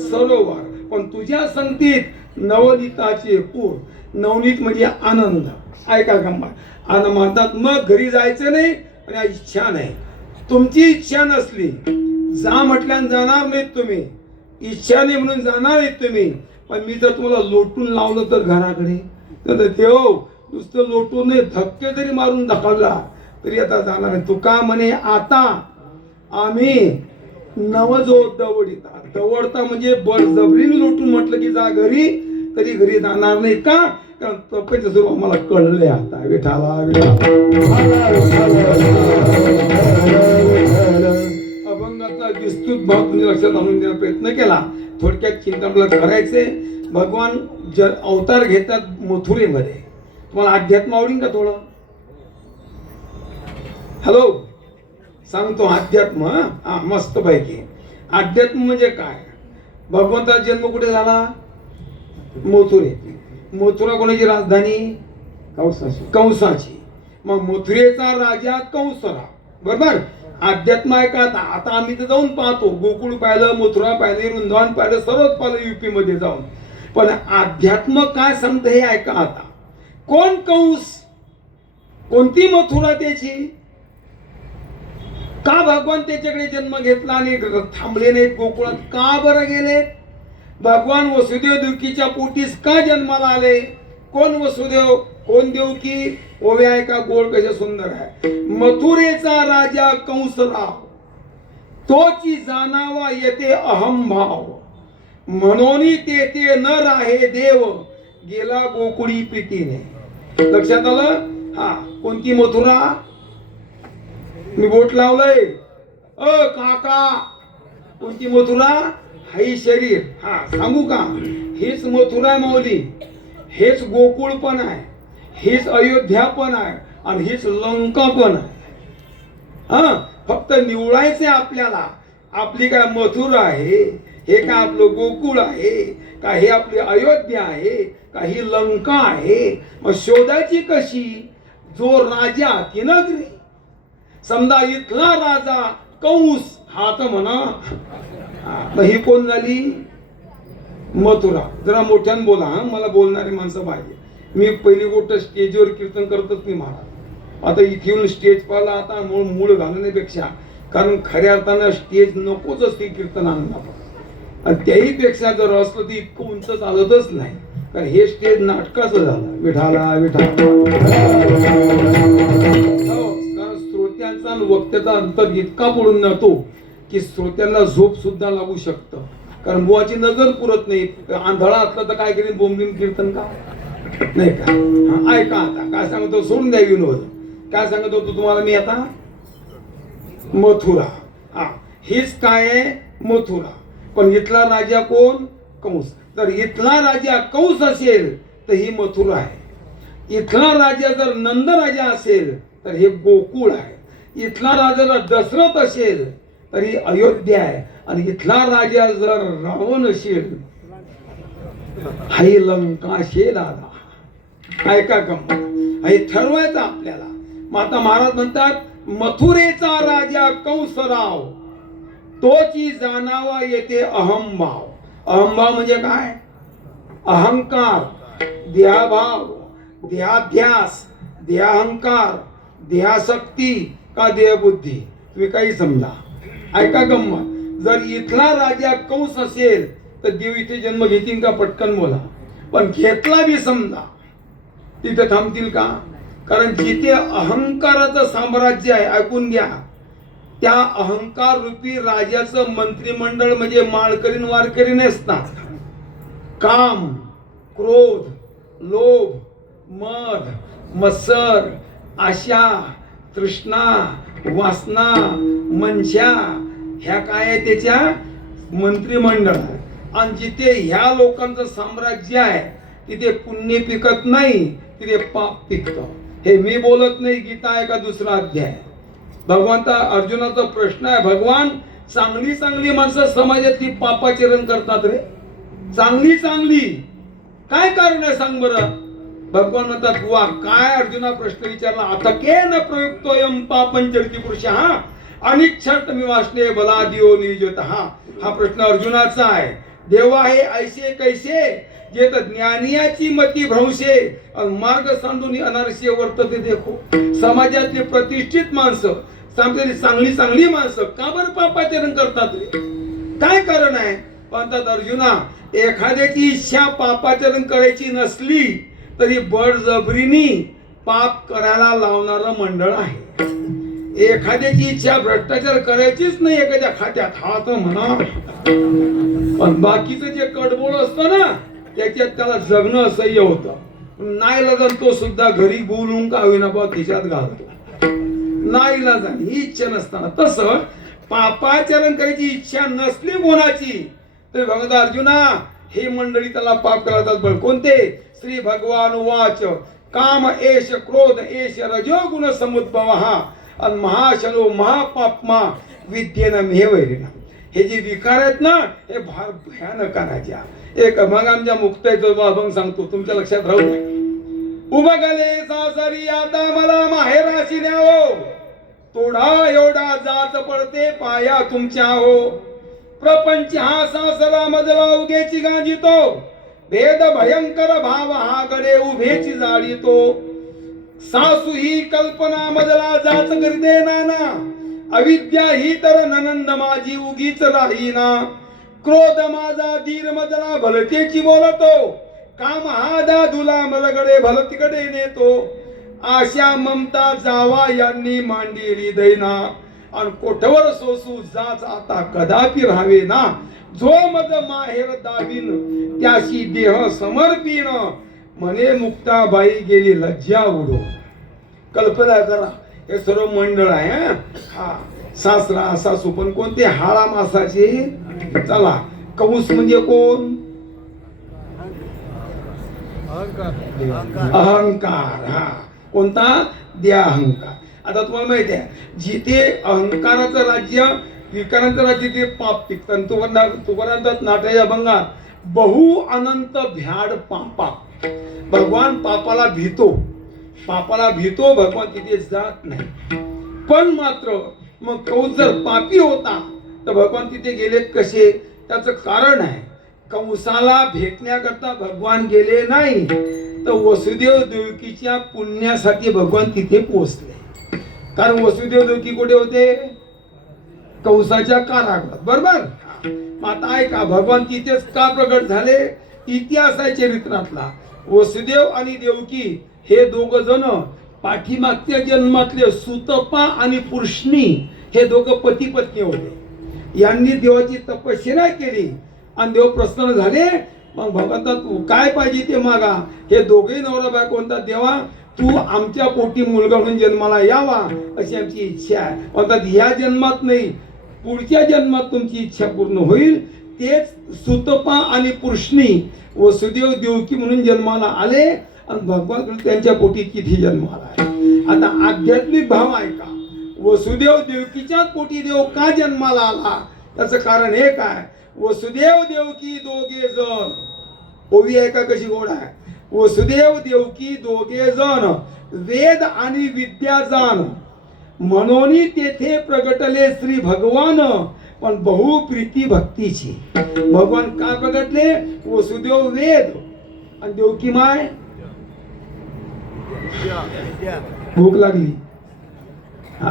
सरोवर, पण तुझ्या संगतीत नवनीताचे पूर. नवनीत म्हणजे आनंद. ऐका गंमत. आणि म्हणतात मग घरी जायचं नाही आणि इच्छा नाही. तुमची इच्छा नसली, जा म्हटल्यानं जाणार नाहीत तुम्ही. इच्छा नाही म्हणून जाणार नाहीत तुम्ही. पण मी जर तुम्हाला लोटून लावलं तर घराकडे, तर देव नुसतं लोटून नाही, धक्के जरी मारून दाखवला तरी आता जाणार नाही. तुका म्हणे आता आम्ही नवजो दवडिता. दवडता म्हणजे बळजबरीने लोटून म्हटलं की जा घरी, तरी घरी जाणार नाही. का? कारण प्रपंच स्वरूप आम्हाला कळले. आता विठाला अभंगाचा विस्तृत भाव तुम्ही लक्षात आणून देण्याचा प्रयत्न केला. थोडक्यात चिंतन करायचे. भगवान अवतार घेतात मथुरेमध्ये. तुम्हाला अध्यात्म आवडीन का थोडं? हॅलो, सांगतो अध्यात्म. हा, मस्त पैकी. अध्यात्म म्हणजे काय? भगवंताचा जन्म कुठे झाला? मथुरेत. मथुरा कोणाची राजधानी? कंसाची. मग मथुरेचा राजा कंसरा. बरोबर. अध्यात्म आहे का? आता आम्ही तर जाऊन पाहतो. गोकुळ पाहिलं, मथुरा पाहिलं, वृंदावन पाहिलं, सर्वच पाहिलं युपी मध्ये जाऊन. पण अध्यात्म काय सांगतं हे ऐका आता. कोण कंस? कोणती मथुरा त्याची? का भगवान त्याच्याकडे जन्म घेतला आणि थांबले नाहीत गोकुळात? का बरं गेले? भगवान वसुदेव देवकीच्या पोटीस का जन्माला आले? कोण वसुदेव, कोण देवकी? ओवे आहे का? गोड कशा सुंदर आहे. मथुरेचा राजा कंसराव, तोची जाणावा येते अहंभाव, म्हणून तेथे न राहे देव, गेला गोकुळी पिटीने. लक्षात आलं? हा. कोणती मथुरा? मी बोट लावलंय. काका, कोणती मथुरा? हाई शरीर. हा, सांगू का? हेच मथुरा माऊली, हेच गोकुळ पण आहे, हेच अयोध्या पण आहे आणि हेच लंका पण आहे. हा, फक्त निवडायचे आपल्याला. आपली काय मथुरा आहे, हे काय आपलं गोकुळ आहे, का हे आपली अयोध्या आहे, का ही लंका आहे? मग शोधायची कशी? जो राजा ती नगरी. समजा इथला राजा कंस हा तर म्हणा. मग ही कोण झाली? मथुरा. जरा मोठ्यानं बोला. मला बोलणारी माणसं पाहिजे. मी पहिली गोष्ट स्टेजवर कीर्तन करतच नाही महाराज. आता इथे येऊन स्टेज पाहिला आता मूळ घालण्यापेक्षा, कारण खऱ्या अर्थानं स्टेज नकोच असते कीर्तनांना. आणि त्याही पेक्षा जर असलं तर इतकं उंच चालतच नाही. कारण हे स्टेज नाटकाचं झालं. विठाला विठा. कारण श्रोत्यांचा आणि वक्त्याचा अंतर इतका पडून जातो की श्रोत्यांना झोप सुद्धा लागू शकतं. कारण बुवाची नजर पुरत नाही. आंधळा असला तर काय करीन, बोंबलीन कीर्तन का नाही का. ऐका आता काय सांगतो, सोडून द्या विनोद. काय सांगत होतो तुम्हाला मी आता, मथुरा. हेच काय आहे, मथुरा. पण इथला राजा कोण, कंस. तर इथला राजा कंस असेल तर ही मथुरा आहे. इथला राजा जर नंद राजा असेल तर हे गोकुळ आहे. इथला राजा जर दशरथ असेल तर ही अयोध्या आहे. आणि इथला राजा जर रावण असेल हाही लंका असेल. दादा ऐका गंमत, हे ठरवायचं आपल्याला. माता महाराज म्हणतात मथुरेचा राजा कंसराव तोची जाणावा येते अहंभाव. अहंभाव म्हणजे काय, अहंकार, देहभाव, देहाध्यास, देहाहंकार, देहाशक्ती का देहबुद्धी, तुम्ही काही समजा. ऐका गंमत, जर इथला राजा कंस असेल तर देव इथे जन्म घेतील का, पटकन बोला. पण घेतला बी समजा तिथे थांबतील का. कारण जिथे अहंकाराचं साम्राज्य आहे, ऐकून घ्या, त्या अहंकार रूपी राजाचं मंत्रिमंडळ म्हणजे माळकरी वारकरी नसतात. काम, क्रोध, लोभ, मद, मत्सर, आशा, तृष्णा, वासना, मनशा, ह्या काय त्याच्या मंत्रिमंडळ. आणि जिथे ह्या लोकांचं साम्राज्य आहे तिथे पुण्य पिकत नाही, तिथे पाप पिकतं. हे मी बोलत नाही, गीता आहे का दुसरा अध्याय. भगवंता अर्जुनाचा प्रश्न आहे, भगवान चांगली चांगली माणसं समाजातली पापाचरण करतात रे, चांगली चांगली, काय कारण आहे सांग बरं. भगवान म्हणतात वा काय अर्जुना प्रश्न विचारला. आता के न प्रयुक्तोयम पापं चरति पुरुषः अनिच्छत मी वासने बलादियो नियोजितः. हा प्रश्न अर्जुनाचा आहे. देवा हे ऐसे कैसे जे तर ज्ञानियाची मती भ्रंशे मार्ग सांडून अनारसे वर्तते. देखो समाजातली प्रतिष्ठित माणसं, सांगते चांगली चांगली माणसं का बरं पापाचरण करतात रे, काय कारण आहे. म्हणतात अर्जुना, एखाद्याची इच्छा पापाचरण करायची नसली तरी बळजबरीने पाप करायला लावणारं मंडळ आहे. एखाद्याची इच्छा भ्रष्टाचार करायचीच नाही एखाद्या खात्यात, हा तर म्हणा. पण बाकीचं जे कडबोळ असतं ना त्याच्यात त्याला जगणं असह्य होतं. नाईलाजान तो सुद्धा घरी बोलून का होईना बा खिशात घालतो, नाईलाजान, ही इच्छा नसताना. तसं पापाचरण करायची इच्छा नसली कोणाची तर भगवंत अर्जुना हे मंडळी त्याला पाप करतात. बळ कोणते, श्री भगवान वाच काम एष क्रोध एष रजोगुण समुद्भव आणि महाशनो महापापमा विद्येनं मेवैरिना. हे जे विकार आहेत ना हे फार भयानक राजा. एक मग आमच्या मुक्ताईचं अभंग सांगतो, तुमच्या लक्षात राहू नये. उभगले सासरी आता मला माहेराशी न्यावो, तोडा एवढा जात पडते पाया तुमच्या हो. प्रपंच हा सासरा मजला उगेची गांजितो, भेद भयंकर भाव हा गडे उभेची जाळीतो. सासू ही कल्पना मजला जाच करते नाना, अविद्या ही तर ननंद माझी उगीच राहीना. क्रोध माझा धीर मजला भलतेची बोलतो, काम हा दादूला मलगडे भलतीकडे नेतो. आशा ममता जावा यांनी मांडली दैना, आणि कोठवर सोसू जाच आता कदापि राहावे ना. जो मज माहेर दाबीन त्याशी देह समर्पीन, म्हणे मुक्ताबाई गेली लज्जा उडो. कल्पना करा, हे सर्व मंडळ आहे. हा सासरा सासू पण कोणते, हाळा मासाचे. चला कंस म्हणजे कोण, अहंकार. हा कोणता, देहाहंकार. आता तुम्हाला माहिती आहे जिथे अहंकाराचं राज्य, विकारांचं राज्य, ते पाप पिकतं. तुकारामांच्या नाट्याच्या अभंगात बहु अनंत भ्याड पापा, भगवान पापाला भीतो, पापाला भीतो, भगवान तिथे जात नाही. पण मात्र मग कंस जर पापी होता तर भगवान तिथे गेलेत कसे, त्याचं कारण आहे. कंसाला भेटण्याकरता भगवान गेले नाही तर वसुदेव देवकीच्या पुण्यासाठी भगवान तिथे पोहोचले. कारण वसुदेव देवकी कुठे होते, कंसाच्या कारागृहात, बरोबर. आता ऐका, भगवान तिथेच का प्रगट झाले, इतिहास आहे चरित्रातला. वसुदेव आणि देवकी हे दोघ जण पाठीमागच्या जन्मातले सुतपा आणि पुरुषणी हे दोघं पती पत्नी होते. यांनी देवाची तपश्चर्या केली आणि देव प्रसन्न झाले. मग भगवंता तू काय पाहिजे ते मागा. हे दोघेही नवरा बायको म्हणतात देवा तू आमच्या पोटी मुलगा म्हणून जन्माला यावा अशी आमची इच्छा आहे. म्हणतात ह्या जन्मात नाही पुढच्या जन्मात तुमची इच्छा पूर्ण होईल. तेच सुतपा आणि पुरुषणी वसुदेव देवकी म्हणून जन्माला आले आणि भगवान त्यांच्या पोटी किती जन्माला आहे. आता आध्यात्मिक भाव ऐका. वसुदेव देवकीच्याच पोटी देव का जन्माला आला त्याचं कारण हे काय. वसुदेव देवकी दोघे जण ओवी आहे का कशी गोड आहे. वसुदेव देवकी दोघे जण वेद आणि विद्या जाण म्हणून तेथे प्रगटले श्री भगवान पण बहु प्रीती भक्तीची. भगवान का प्रगटले. वसुदेव वेद आणि देवकी माय भूक लागली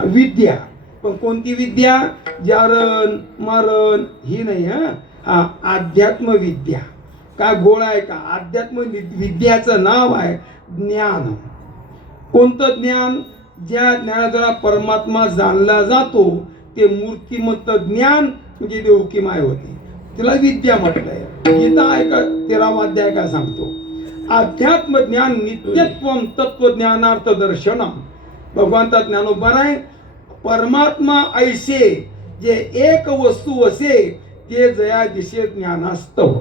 विद्या. पण कोणती विद्या. जारण मारण ही नाही. हा अध्यात्म विद्या. काय गोळ आहे का. अध्यात्म विद्याचं नाव आहे ज्ञान. कोणतं ज्ञान. ज्या ज्ञानाद्वारा परमात्मा जाणला जातो ते मूर्तिमंत ज्ञान म्हणजे देवकी माय होती. तिला विद्या म्हटलंय. गीता ऐका 13वा अध्याय काय सांगतो. अध्यात्म ज्ञान नित्यत्वम तत्वज्ञानार्थ दर्शनम. भगवंता ज्ञानोबा आहे. परमात्मा ऐसे जे एक वस्तू असे ते जया दिशे ज्ञानास्तव.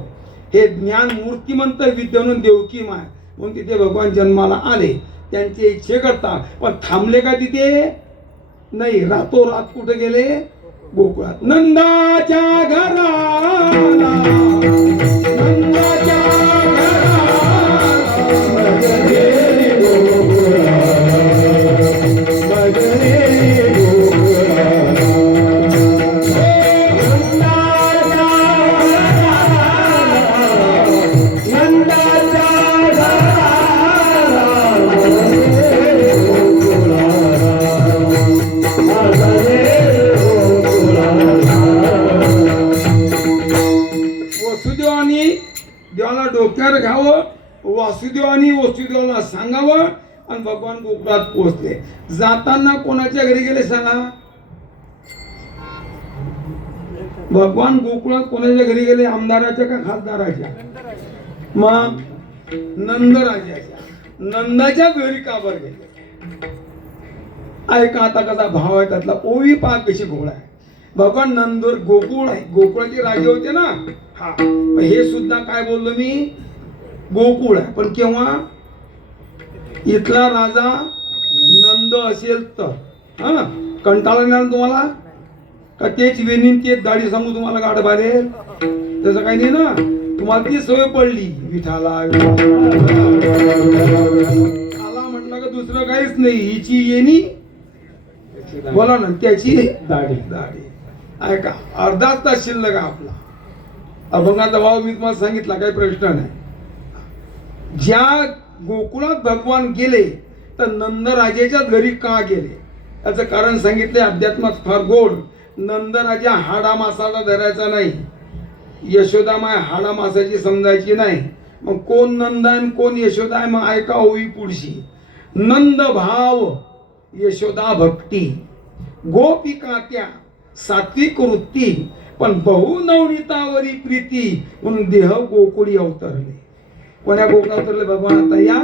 हे ज्ञान मूर्तिमंत विद्या म्हणून देवकी माय म्हणून तिथे भगवान जन्माला आले. त्यांचे इच्छे करता पण थांबले का तिथे नाही. रातोरात कुठे गेले. गोकुळात नंदाच्या घराला. नंदाच्या देवाला डोक्यावर घ्यावं. वासुदेवानी वसुदेवाला सांगावं आणि भगवान गोकुळात पोहोचले. जाताना कोणाच्या घरी गेले सांगा. भगवान गोकुळात कोणाच्या घरी गेले. आमदाराच्या का खासदाराच्या. मग नंदराजाच्या. नंदाच्या घरी का बरं गेले. ऐका आता कसा भाव आहे त्यातला. ओवी पहा कशी गोळ आहे. भगवान नंद गोकुळ आहे. गोकुळाचे राजे होते ना. हा हे सुद्धा काय बोललो मी गोकुळ आहे. पण केव्हा इथला राजा नंद असेल तर. हा कंटाळा नाही तुम्हाला का. तेच वेणीन तेच दाढी सांगू तुम्हाला गाठ बांधेल तसं काही नाही ना. तुम्हाला ती सवय पडली. विठाला आला म्हटलं का दुसरं काहीच नाही. हिची येणी बोला ना त्याची दाढी. दाढी ऐका अर्धा तास शिल्लक आपला अभंगाचा भाव मी तुम्हाला सांगितला. काही प्रश्न नाही. ज्या गोकुळात भगवान गेले तर नंदराजाच्याच घरी का गेले त्याचं कारण सांगितले. अध्यात्मात फार गोड. नंदराजा हाडा मासाला धरायचा नाही. यशोदा माय हाडा मासाची समजायची नाही. मग कोण नंद आहे कोण यशोदा आहे. मग ऐका ओवी पुढची. नंद भाव यशोदा भक्ती गोपिका त्या सात्विक वृत्ती पण बहु नवनीतावरी प्रीती म्हणून देह गोकुळी अवतरले. कोण्या गोकुळात अवतरले. भगवान आता या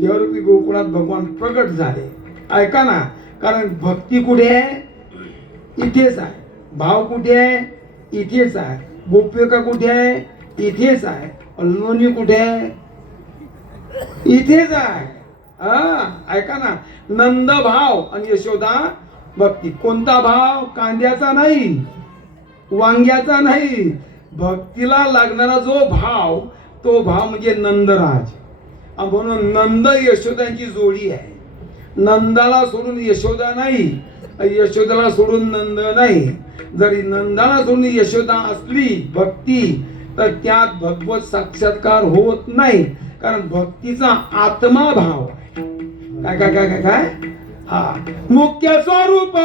देवरूपी गोकुळात भगवान प्रगट झाले. ऐका ना. कारण भक्ती कुठे आहे. इथेच आहे. भाव कुठे आहे. इथेच आहे. गोपिका कुठे आहे. इथेच आहे. लोणी कुठे आहे. इथेच आहे. ऐका ना. नंद भाव आणि यशोदा भक्ती. कोणता भाव. कांद्याचा नाही वांग्याचा नाही. भक्तीला लागणारा जो भाव तो भाव म्हणजे नंदराज. म्हणून नंद यशोदांची जोडी आहे. नंदाला सोडून यशोदा नाही. यशोदाला सोडून नंद नाही. जरी नंदाला सोडून यशोदा असली भक्ती तर त्यात भगवत साक्षात्कार होत नाही. कारण भक्तीचा आत्मा भाव आहे. काय काय काय काय काय. हा मुख्य स्वरूप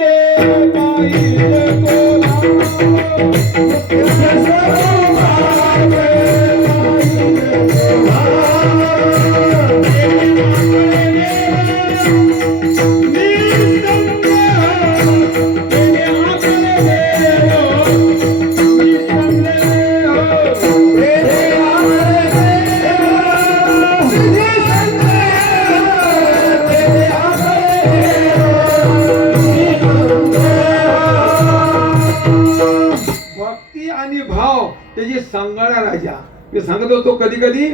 ते सांगाडा राजा. मी सांगत होतो कधी कधी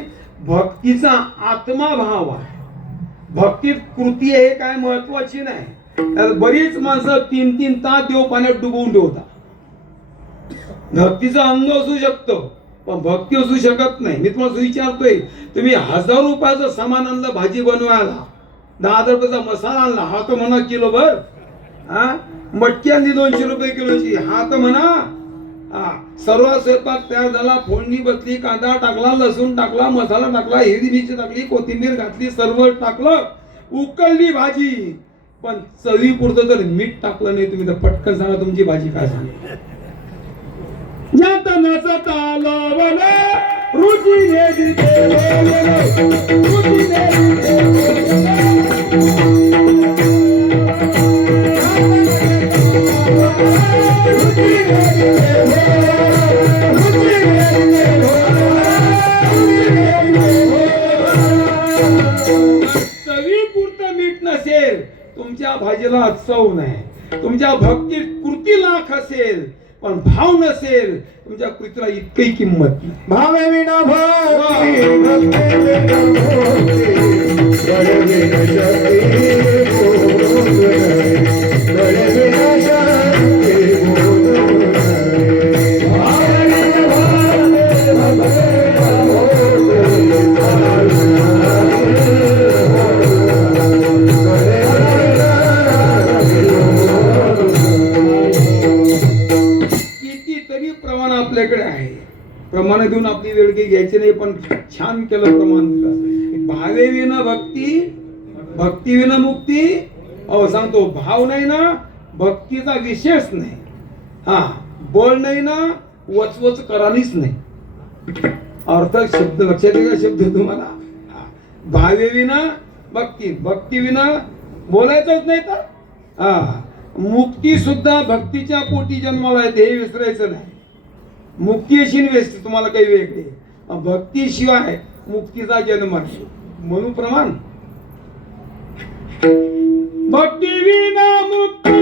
भक्तीचा आत्माभाव आहे. भक्तीत कृती हे काय महत्वाची नाही. त्यात बरीच माणसं 3-3 तास देव पाण्यात डुबवून ठेवतात. भक्तीचं अंग असू शकतं पण भक्ती असू शकत नाही. मी तुम्हाला विचारतोय, तुम्ही 1000 रुपयाचं सामान आणलं भाजी बनवायला, 10,000 रुपयाचा मसाला आणला, हा तर म्हणा किलोभर, हा मटकी आणली 200 रुपये किलोची, हा तर म्हणा सर्व स्वयंपाक तयार झाला, फोडणी बसली, कांदा टाकला, लसूण टाकला, मसाला टाकला, हिरवी मिरची टाकली, कोथिंबीर घातली, सर्व टाकलं, उकळली भाजी, पण चवीपुरतं जर मीठ टाकलं नाही तुम्ही तर पटकन सांगा तुमची भाजी काय सांगा. चवीपुरतं मीठ नसेल तुमच्या भाजीला चव नाही. तुमच्या भक्तीत कृती लाख असेल पण भाव नसेल तुमच्या कृतीला इतकी किंमत नाही. भावे विना कितीतरी प्रमाण आपल्याकडे आहे. प्रमाण देऊन आपली वेळ काही घ्यायची नाही, पण छान केलं प्रमाण दिलं. भावे विना भक्ती, भक्ती विना मुक्ती. अहो सांगतो, भाव नाही ना भक्तीचा विशेष नाही. हा बळ नाही ना वचवच करानीच नाही. अर्थ शब्द लक्षात येईल का शब्द तुम्हाला? भावे विना भक्ती, भक्ती विना बोलायचंच नाही तर मुक्ती सुद्धा भक्तीच्या पोटी जन्माला येते हे विसरायचं नाही. मुक्ती अशी व्यस्त तुम्हाला काही वेगळे, भक्तीशिवाय मुक्तीचा जन्म आहे. म्हणून प्रमाण भक्ती विना मुक्ती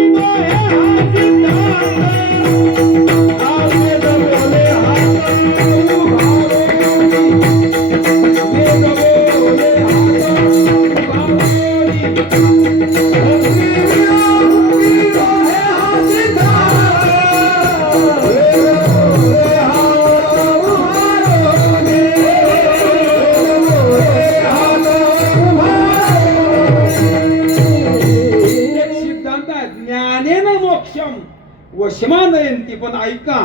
वशमानयंती. पण ऐका,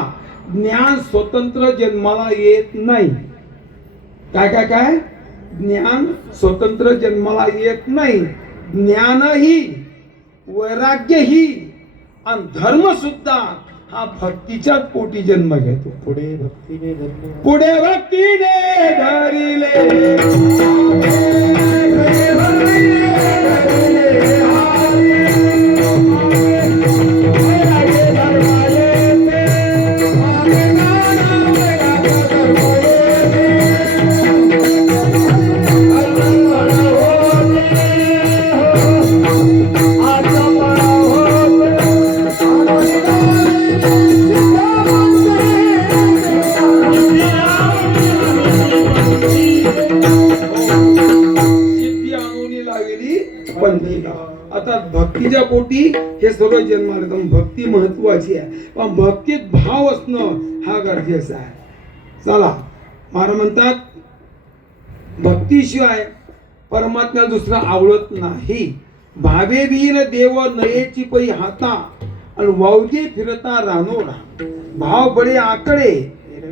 ज्ञान स्वतंत्र जन्माला येत नाही. काय काय काय ज्ञान स्वतंत्र जन्माला येत नाही. ज्ञानही, वैराग्यही आणि धर्म सुद्धा हा भक्तीच्याच पोटी जन्म घेतो. पुढे भक्तीने धरले, पुढे भक्तीने धरिले, आता भक्तीच्या पोटी हे सर्व जन्माला. भक्ती महत्वाची आहे पण भक्तीत भाव असणं हा गरजेचा आहे. चला, महाराज म्हणतात भक्तीशिवाय परमात्म्याला दुसरा आवडत नाही. भावे वीर देव नयेची पै हाता आणि वावगे फिरता रानोरा. भाव बडे आकडे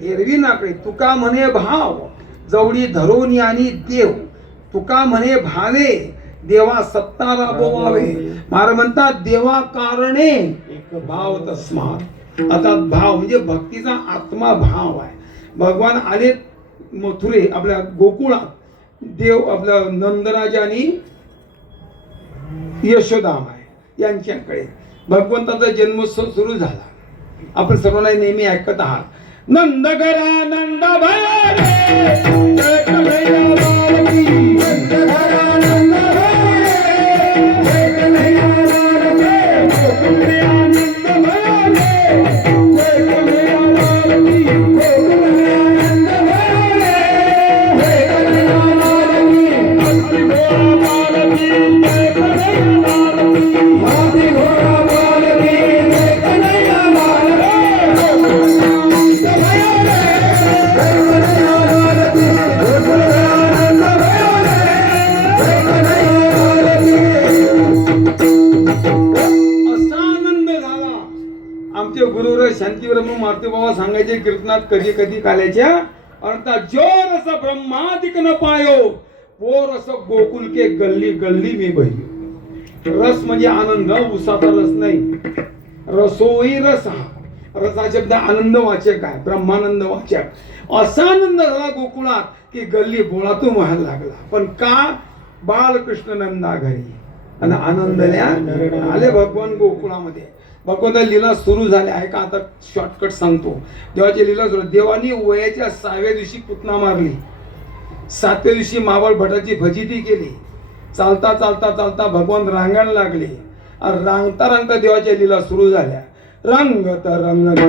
एरवी नाकडे. तुका म्हणे भाव जवळी धरोनी आणि देव. तुका म्हणे भावे देवा सत्ता राबवावे. महाराज म्हणतात देवा कारणे भाव तस्मात. आता भाव म्हणजे भक्तीचा आत्मा भाव आहे. भगवान आले मथुरे आपल्या गोकुळात. देव आपल्या नंदराजा आणि यशोदामाई यांच्याकडे भगवंताचा जन्मोत्सव सुरू झाला. आपण सर्वांना नेहमी ऐकत आहात. नंद घरा नंद मारुती बाबा सांगायचे कीर्तनात कधी कधी काल्याच्या अर्थात जो रस ब्रह्मादिक न पायो वो रस गोकुल के गल्ली गल्ली में बहियो. रस म्हणजे आनंद, उसाचा रस नाही. रसोई रस हा रसा शब्द आनंद वाचक आहे, ब्रह्मानंद वाचक. असा आनंद झाला गोकुळात की गल्ली बोळातून व्हायला लागला. पण का? बालकृष्ण नंदा घरी आणि आनंदल्या आले भगवान गोकुळामध्ये. भगवंता लीला सुरू झाल्या आहे का? आता शॉर्टकट सांगतो. देवाची लीला सुरू. देवानी वयाच्या 6व्या दिवशी पुतना मारली, 7व्या दिवशी मावळ भटाची फजिती केली. चालता चालता चालता भगवान रांगायला लागले. रांगता रांगता देवाच्या लीला सुरू झाल्या. रंगत रंगत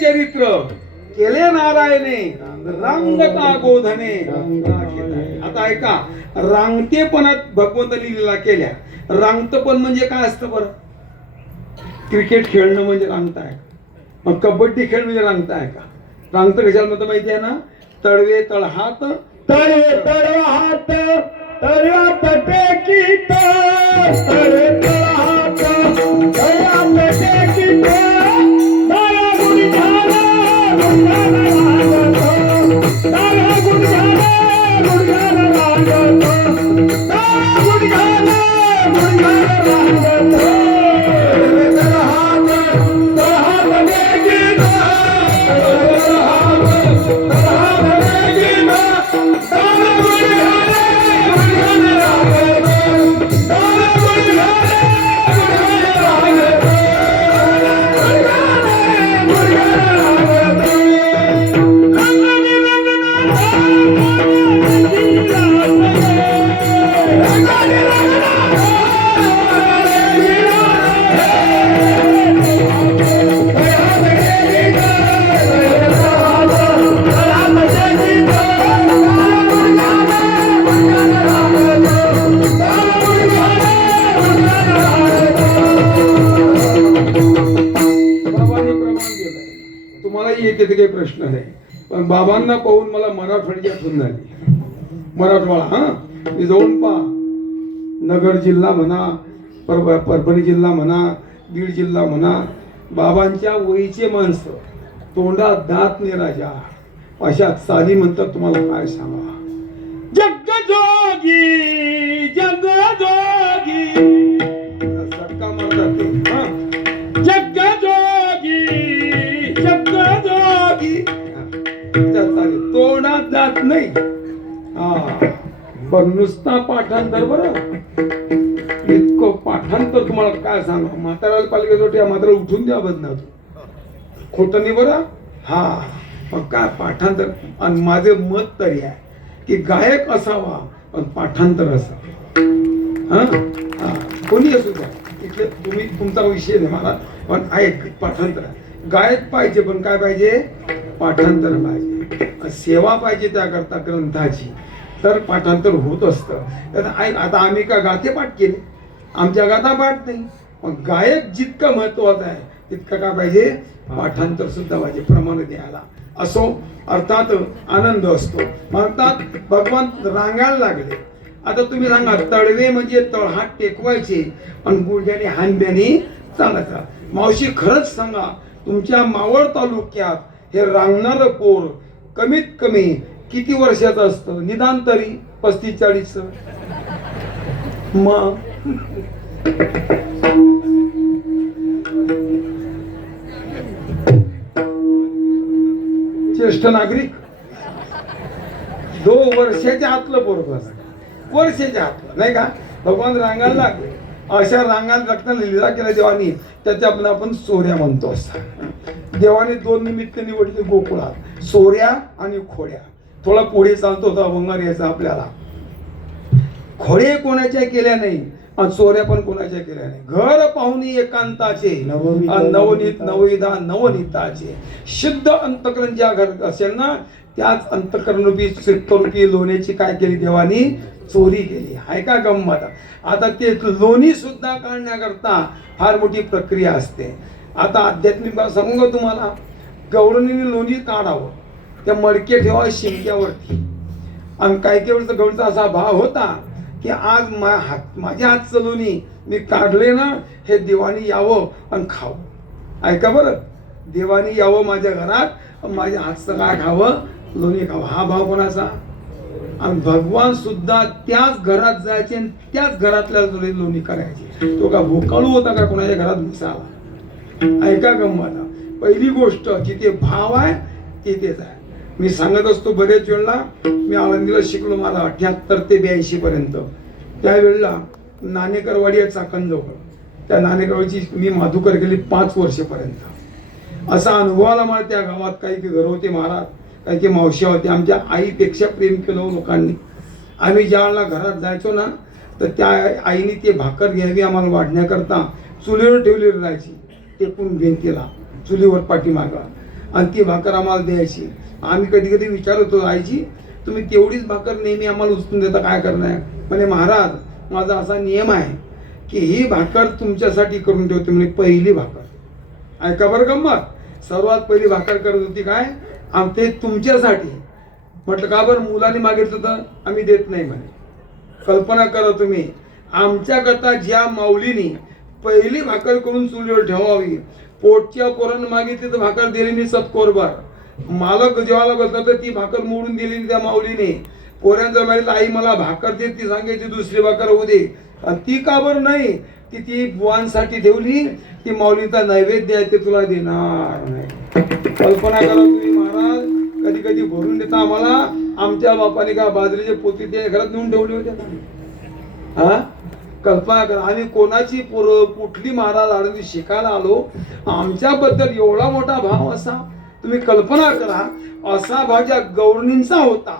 चरित्र केले नारायणे रांगता गोधने. आता ऐका, रांगतेपणात भगवंतानी लीला केल्या. रांगतपण म्हणजे काय असतं बरं? क्रिकेट खेळणं म्हणजे रांगताय, मग कबड्डी खेळ म्हणजे रांगताय का? रांगत कशाला म्हणतं माहिती आहे ना? तळवे तळहात तळवे तळहात तळ्यात टेकीत तळवे तळहात तळ्यात टेकीत दारा गुडी झाला दारा गुडी झाला गुडघ्याला लागत दारा गुडी झाला गुडघ्याला लागत तळहात तळहात टेकीत येते काही प्रश्न नाही. पण बाबांना पाहून मला मराठवाड्याची आठवण झाली. मराठवाडा हा मी जाऊन पहा. नगर जिल्हा म्हणा, परभणी जिल्हा म्हणा, बीड जिल्हा म्हणा, बाबांच्या वयीचे माणसं, तोंडात दात ने राजा, अशा चाली म्हणतात. तुम्हाला काय सांगा? जगजोगी जगजोगी सटका मारतात ते. हा जगजोगी जगजोगी तोंडात जात नाही. हा पण नुसता पाठांतर बरं. इतकं पाठांतर तुम्हाला काय सांगा. म्हाताऱ्याला पालिकेसाठी मात्र उठून द्या बदनात. खोटं नाही बरं. हा मग काय पाठांतर. आणि माझे मत तरी आहे की गायक असावा पण पाठांतर असावा. हा कोणी असू द्या. इथले तुम्ही तुमचा विषय नाही मला, पण ऐक पाठांतर. गायक पाहिजे पण काय पाहिजे? पाठांतर पाहिजे. सेवा पाहिजे त्याकरता ग्रंथाची, तर पाठांतर होत असतं. आता आम्ही का गाते पाठ केले? आमच्या गाता पाठ नाही. पण गायक जितकं महत्वाचं आहे तितकं काय पाहिजे? पाठांतर सुद्धा पाहिजे प्रमाण द्यायला. असो अर्थात आनंद असतो. म्हणतात भगवान रांगायला लागले. आता तुम्ही सांगा, तळवे म्हणजे तळहात टेकवायचे आणि गुडघ्याने हानब्याने चालायचा. मावशी खरंच सांगा, तुमच्या मावळ तालुक्यात हे रांगणारं पोर कमीत कमी किती वर्षाचं असतं? निदान तरी 35-40. मग ज्येष्ठ नागरिक 2 वर्षाच्या आतलं पोरग, वर्षाच्या आतलं नाही का? भगवान रांगायला लागले. अशा रांगाला लागताना लीला केल्या देवानी. त्याच्या आपण सोऱ्या म्हणतो असतात. देवाने 2 निमित्त निवडले गोकुळात, सोऱ्या आणि खोड्या. थोडा पुढे चालतो होता अभंगार यायचा आपल्याला. खोडे कोणाच्या केल्या नाही आणि चोऱ्या पण कोणाच्या केल्या नाही. घर पाहुणी एकांताचे नवनीत नवविधा नवनीताचे. शुद्ध अंतकरण ज्या घर असेल ना त्याच अंतकरणरूपी चित्तरूपी लोण्याची काय केली देवानी चोरी केली. आहे का गंमत. आता ते लोणी सुद्धा काढण्याकरता फार मोठी प्रक्रिया असते. आता आध्यात्मिक सांगू का तुम्हाला, गवळणीने लोणी काढावं त्या मडके ठेवा शिंक्यावरती. आणि काही वेळेस गवळीचा असा भाव होता की आज माझ्या हातचं लोणी मी काढले ना हे देवानी यावं आणि खावं. ऐका बरं, देवानी यावं माझ्या घरात माझ्या हातचं काय खावं लोणी खावं. हा भाव कोणाचा. आणि भगवान सुद्धा त्याच घरात जायचे आणि त्याच घरातल्या लोणी करायचे. तो का भुकाळू होता का कोणाच्या घरात घुसावा. ऐका गंमत. पहिली गोष्ट जिथे भाव आहे तिथेच आहे. मी सांगत असतो बरेच वेळेला, मी आळंदीला शिकलो मला 78 ते 82 पर्यंत. त्यावेळेला नाणेकरवाडी आहे चाकणजवळ, त्या नाणेकरवाडीची मी माधुकर केली 5 वर्षापर्यंत. असा अनुभव आला मला त्या गावात. काही घर होते महाराज, काही की मावश्या होत्या. आमच्या आईपेक्षा प्रेम केलं लोकांनी. आम्ही ज्या वेळेला घरात जायचो ना तर त्या आईने ते भाकर घ्यावी आम्हाला वाढण्याकरता चुलीवर ठेवलेली राहायची, टेकून भिंतीला चुलीवर पाठीमागं, आणि ती भाकर आम्हाला द्यायची. आम्ही कधी कधी विचारत होतो, आईजी तुम्ही तेवढीच भाकर नेहमी आम्हाला उचलून देता काय करणार. म्हणजे महाराज माझा असा नियम आहे की ही भाकर तुमच्यासाठी करून ठेवते म्हणजे पहिली भाकर. ऐका बरं गंमत. सर्वात पहिली भाकर करत होती काय ते तुमच्यासाठी. म्हटलं का बरं, मुलांनी मागितलं तर आम्ही देत नाही म्हणे. कल्पना करा तुम्ही, आमच्याकरता ज्या माऊलीनी पहिली भाकर करून चुलीवर ठेवावी, पोटच्या पोरानं मागितली तर भाकर दिली नाही सतकोरभर. मालक जेवायला बसला तर ती भाकर मोडून दिली त्या माऊलीने. पोऱ्यांचा मागितलं आई मला भाकर देत, ती सांगायची दुसरी भाकर होऊ दे. आणि ती का बरं नाही, ती बुवांसाठी ठेवली, ती माऊलीचा नैवेद्य आहे ते तुला देणार नाही. कल्पना करा तुम्ही महाराज. कधी कधी भरून देता आम्हाला. आमच्या बापाने का बाजरीचे पोती ते घरात नेऊन ठेवले होते का. हा कल्पना करा. आम्ही कोणाची पोरं कुठली महाराज आळंदी शिकायला आलो, आमच्याबद्दल एवढा मोठा भाव असा. तुम्ही कल्पना करा, असा भाव ज्या गवळणींचा होता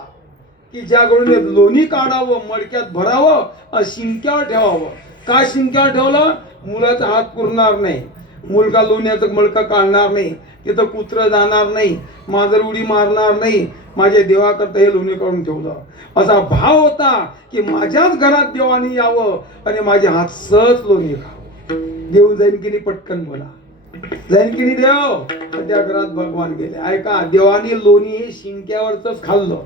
की ज्या गवळणीने लोणी काढावं, मडक्यात भरावं, शिंक्यावर ठेवावं. का शिंक्यावर ठेवलं, मुलाचा हात पुरणार नाही, मुलगा लोण्याचं मडकं काढणार नाही, तिथं कुत्रं जाणार नाही, मांजर उडी मारणार नाही. माझ्या देवाकरता हे लोणी काढून ठेवलं. असा भाव होता की माझ्याच घरात देवानी यावं आणि माझ्या हातचंच लोणी खावं. देव जाईन की नाही पटकन बोला, जाईन की नाही देव. त्या घरात भगवान गेले. ऐका, देवानी लोणी हे शिंक्यावरच खाल्लं.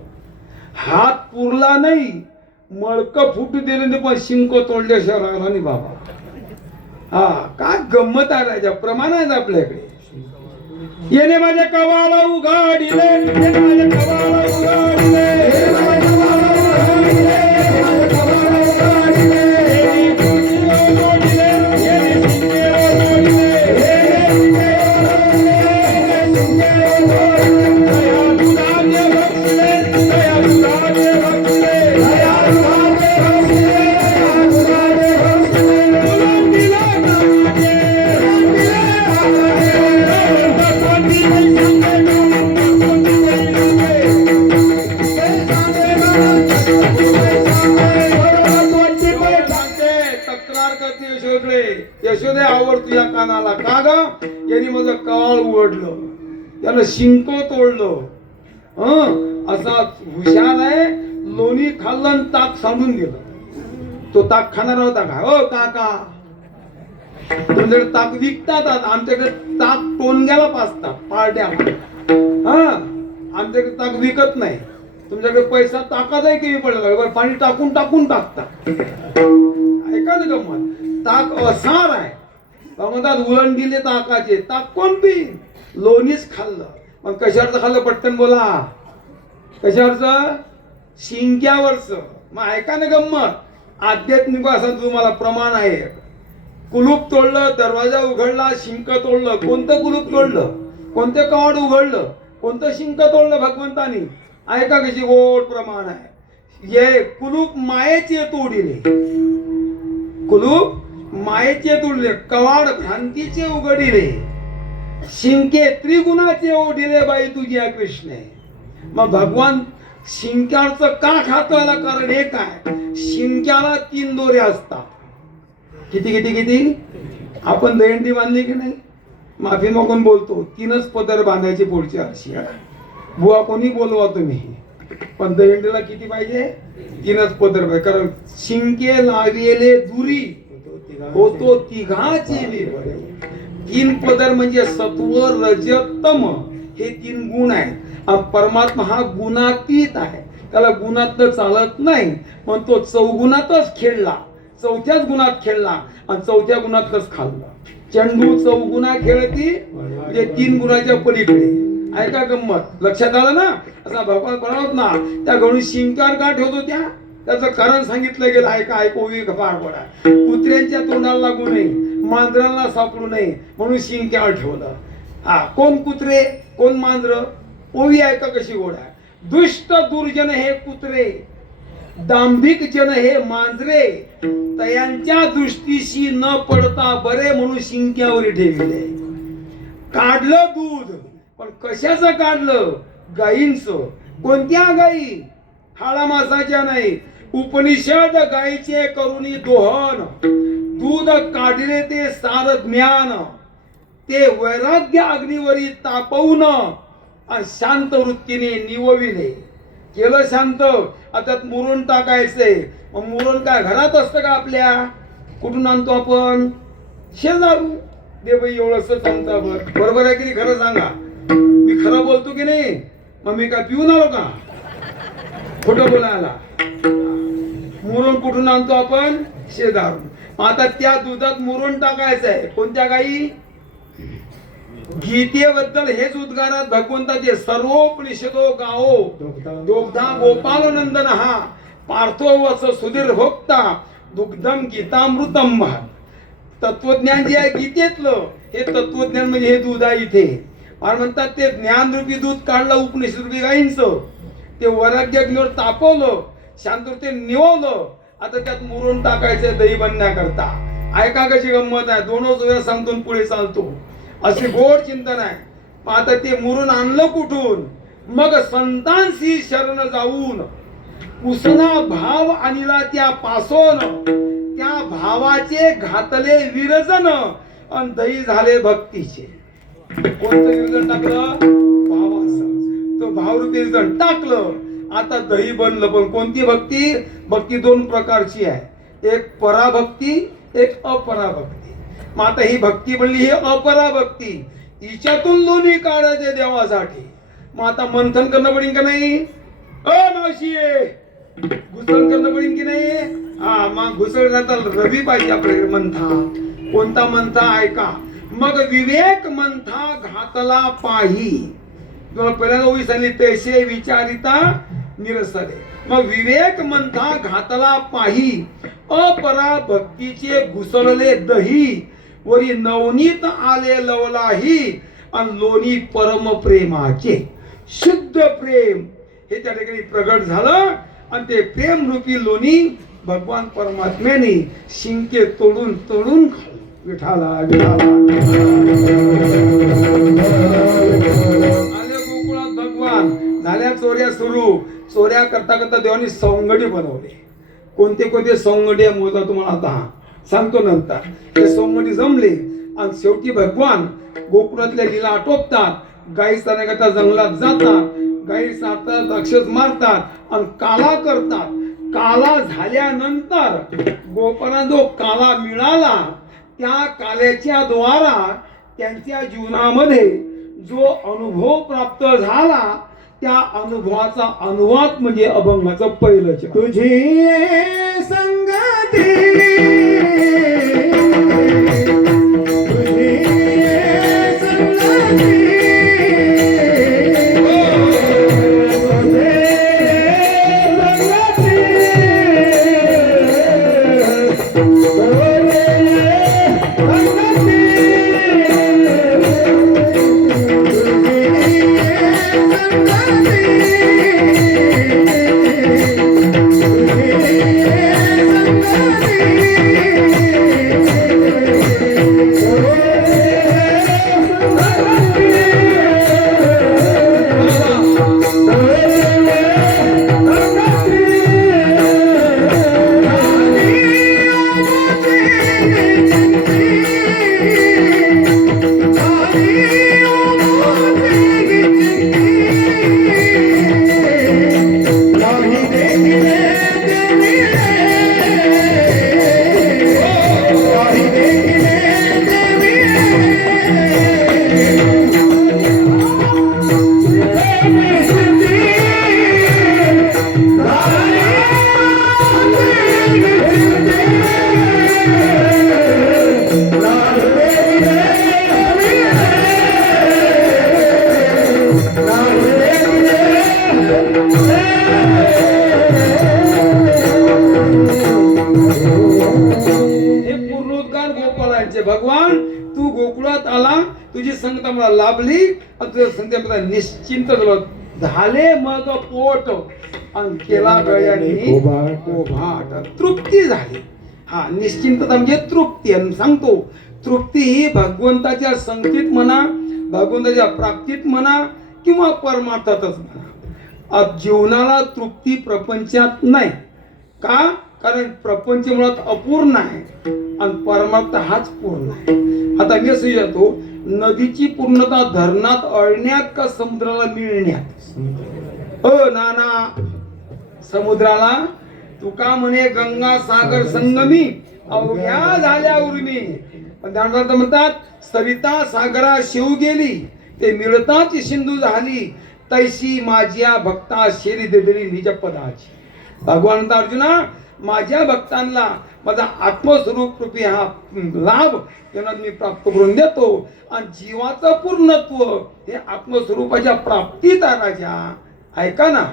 हात पुरला नाही, मडकं फुटू दिले नाही, पण शिंक तोडल्याशिवाय राहिला नाही बाबा. हा काय गंमत आहे राजा, प्रमाण आहेत आपल्याकडे. येणे माझ्या कवाला उघाडिले, येणे माझ्या कवाला उघाडिले, येणे माझ्या कवाला उघाडिले, येणे माझ्या कवाला उघाडिले, येणे शिंकेवर ओढिले, येणे शिंकेवर ओढिले, येणे शिंकेवर ओढिले, दया दुधाचे बक्षले, दया दुधाचे बक्षले, दया दुधाचे बक्षले, दया दुधाचे बक्षले, बोलून दिले नामाचे, बोलून दिले तक्रार करते यशोदे. यशोदे आवर तुझ्या कानाला का ग, यांनी माझं कवाळ उघडलं, त्यानं शिंक तोडलं. असा हुशार आहे. लोणी खाल्लं आणि ताक सांडून दिलं. तो ताक खाणार होता का. हो काका, तुमच्याकडे ताक विकतात, आमच्याकडे ताक टोनग्याला पाचतात पार्ट्याला. हा आमच्याकडे ताक विकत नाही. तुमच्याकडे पैसा ताकाचा आहे की पडला, पाणी टाकून टाकून टाकतात. ऐका ना गंमत. ताक असार आहे. म्हणतात उलण दिले ताकाचे. ताक कोण पी, लोणीच खाल्लं. मग कशावरचं खाल्लं पटकन बोला. कशावरचं, शिंक्यावरचं. मग ऐका ना गंमत. आध्यात्मिक असं तुम्हाला प्रमाण आहे. कुलूप तोडलं, दरवाजा उघडला, शिंक तोडलं. कोणतं कुलूप तोडलं, कोणतं कवाड उघडलं, कोणतं शिंक तोडलं भगवंतानी. ऐका कशी गोड प्रमाण आहे. ये कुलूप मायेचे तोडिले, कुलूप मायेचे तोडले, कवाड भ्रांतीचे उघडिले, शिंके त्रिगुणाचे ओढिले बाई तुझ्या कृष्णे. मग भगवान शिंक्याचं का खातो याला कारण हे काय, शिंक्याला 3 दोरे असतात. किती किती किती? आपण दहीहंडी बांधली की नाही, माफी मागून बोलतो, 3च पदर बांधायची पुढच्या वर्षी. बुवा कोणी बोलवा तुम्ही, पण दहीहंडीला किती पाहिजे? 3च पदर पाहिजे. कारण शिंके लाविले दुरी होतो तिघाची विभरे. 3 पदर म्हणजे सत्व रजतम हे 3 गुण आहेत. परमात्मा हा गुणातीत आहे, त्याला गुणात चालत नाही, पण तो चौगुणातच खेळला, 4थ्याच गुणात खेळला आणि 4थ्या गुणातच खाल्ला. चंडू चौगुणा खेळती म्हणजे 3 गुणाच्या पलीकडे. ऐका गंमत, लक्षात आलं ना? असा भगवान बनवत ना, त्या गणू शिंकार का ठेवतो त्याचं कारण सांगितलं गेलं. ऐका ऐकू फार पडा. कुत्र्यांच्या तोंडाला लागू नये, मांजराला सापडू नये म्हणून शिंक्यावर ठेवलं. हा, कोण कुत्रे कोण मांजर? ओवी ऐका कशी गोड आहे. दुष्ट दुर्जन हे कुत्रे, दांभिक जन हे मांजरे, तयांच्या दृष्टीशी न पडता बरे म्हणून शिंक्यावर ठेवले. काढलं दूध, पण कशाचं काढलं? गायींचं. कोणत्या गायी? हाळा मासाच्या नाही. उपनिषद गायीचे करुणी दोहन, दूध काढले ते सार ज्ञान, ते वैराग्य अग्निवरी तापवून आणि शांत वृत्तीने निवविले. केलं शांत, आता मुरून टाकायचंय. मग मुरून काय घरात असतं का आपल्या? कुठून आणतो आपण? शेजारू. दे बाई एवढंच सांगता. बरोबर आहे की नाही? खरं सांगा, मी खरं बोलतो की नाही? मग मी काय पिऊन आलो का खोटं बोलायला? मुरून कुठून आणतो आपण? शेजारून. आता त्या दुधात मुरून टाकायचंय. कोणत्या गाई? गीतेबद्दल हेच उद्गारात भगवंताचे सर्वोपनिषदो गाओ दुग्धा गोपालनंदन हा पार्थो वस सुधीर भोक्ता दुग्धम गीतामृतम. तत्वज्ञान जे आहे गीतेतलं, हे तत्वज्ञान म्हणजे हे दूध आहे इथे. आणि म्हणतात ते ज्ञानरूपी दूध काढलं उपनिषदरूपी गायींचं, ते वैराग्याग्नीवर तापवलं, शांतते निववलं. आता त्यात मुरून टाकायचं दही बनण्याकरता. ऐका कशी गंमत आहे. 2च वेळा सांगतो पुढे चालतो. असे गोड चिंतन आहे. आता ते मुरून आणलं कुठून? मग संतांशी शरण जाऊन उसना भाव आणला त्या पासून, त्या भावाचे घातले विरजन आणि दही झाले भक्तीचे. कोणतं विरजन टाकलं? भावाचं. तो भावरूपी विरजन टाकलं, आता दही बनलं. पण कोणती भक्ती? भक्ती 2 प्रकारची आहे, एक पराभक्ती, एक अपराभक्ती. मग आता ही भक्ती बनली, ही अपराभक्ती. हिच्यातून लोणी काढायचे देवासाठी. मग आता मंथन करणं पडेल का नाही? मावशी घुसळ करणं पडेल की नाही? हा, मग घुसळ घालता रवी पाहिजे आपल्याकडे. मंथा. कोणता मंथा? ऐका. मग विवेक मंथा घातला पाही. तुम्हाला पहिल्यांदा ओळी सांगली, तैसे विचारिता निरसले. मग विवेक मंथा घातला पाही, अपरा भक्तीचे घुसळले दही, वरी नवनीत आले लवलाही, आणि लोणी परम प्रेमाचे. शुद्ध प्रेम हे त्या ठिकाणी प्रगट झालं. आणि ते प्रेम रूपी लोणी भगवान परमात्म्याने शिंके तोडून तोडून विठाला विठाला आले गोकुळात भगवान. झाल्या चोऱ्या सुरू. चोऱ्या करता करता देवाने सौंगडी बनवले. कोणते कोणते सौंगडी मोजा तुम्हाला आता सांगतो नंतर. ते सौंगडी जमले आणि शेवटी भगवान गोकुळातल्या लीला आटोपतात. गाई चारण्याकरता जंगलात जातात. गाई चारतात, अक्षत मारतात आणि काला करतात. काला झाल्यानंतर गोपांना जो काला मिळाला, त्या काल्याच्या द्वारा त्यांच्या जीवनामध्ये जो अनुभव प्राप्त झाला, त्या अनुभवाचा अनुवाद म्हणजे अभंगाचं पहिलं चरण. तुझी संगती Thank you. आला, तुझी संगत मला लाभली आणि तुझ्या संगतीला निश्चिंत झालो झाले मग पोट आणि केला गळ्याने कोभाट तृप्ती झाली. हा निश्चिंतता म्हणजे तृप्ती. आणि सांगतो तृप्ती ही भगवंताच्या संगतीत म्हणा, भगवंताच्या प्राप्तीत म्हणा किंवा परमार्थातच म्हणा. जीवनाला तृप्ती प्रपंचात नाही. का? कारण प्रपंच मुळात अपूर्ण आहे आणि परमार्थ हाच पूर्ण आहे. आता मी असं विचारतो, नदीची पूर्णता धरणात अळण्यात का समुद्राला मिळण्यात? नाना, समुद्राला तुका म्हणे गंगा सागर संगमी अवघ्या झाल्या उर्मी. पण त्यानंतर म्हणतात सरिता सागरा शिव गेली ते मिळताच सिंधू झाली तैशी माझ्या भक्ता शेरी देदरी निज पदाची. भगवान म्हणतात अर्जुना, माझ्या भक्तांना माझा आत्मस्वरूप रूपी हा लाभ त्यांना मी प्राप्त करून देतो. आणि जीवाचं पूर्णत्व हे आत्मस्वरूपाच्या प्राप्तीत आहे. राजा ऐका ना,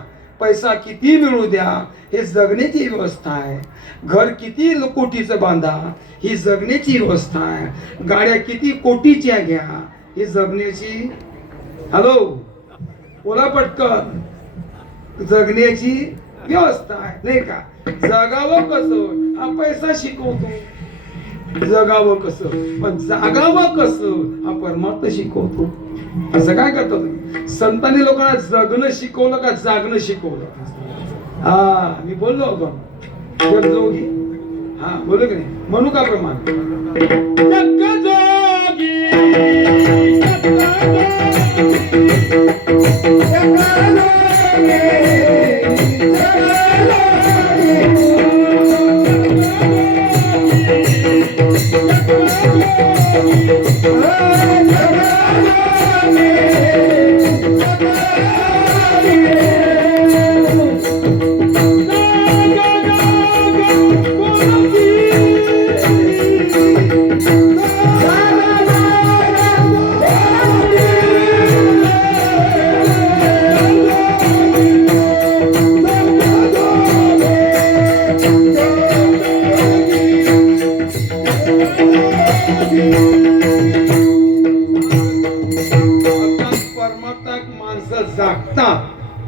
पैसा किती मिळू द्या हे जगण्याची व्यवस्था आहे. घर किती कोटीचं बांधा ही जगण्याची व्यवस्था आहे. गाड्या किती कोटीच्या घ्या ही जगण्याची, हॅलो बोला पटकन, जगण्याची व्यवस्था आहे नाही का? जगावं कसं हा पैसा शिकवतो, जगावं कसं, पण जागावं कसं हा परमार्थ शिकवतो. असं काय करता तुम्ही? संतांनी लोकांना जगणं शिकवलं का जागणं शिकवलं? हा मी बोललो होतो जगजोगी. हा बोललो की नाही? म्हणू का प्रमाण जगजोगी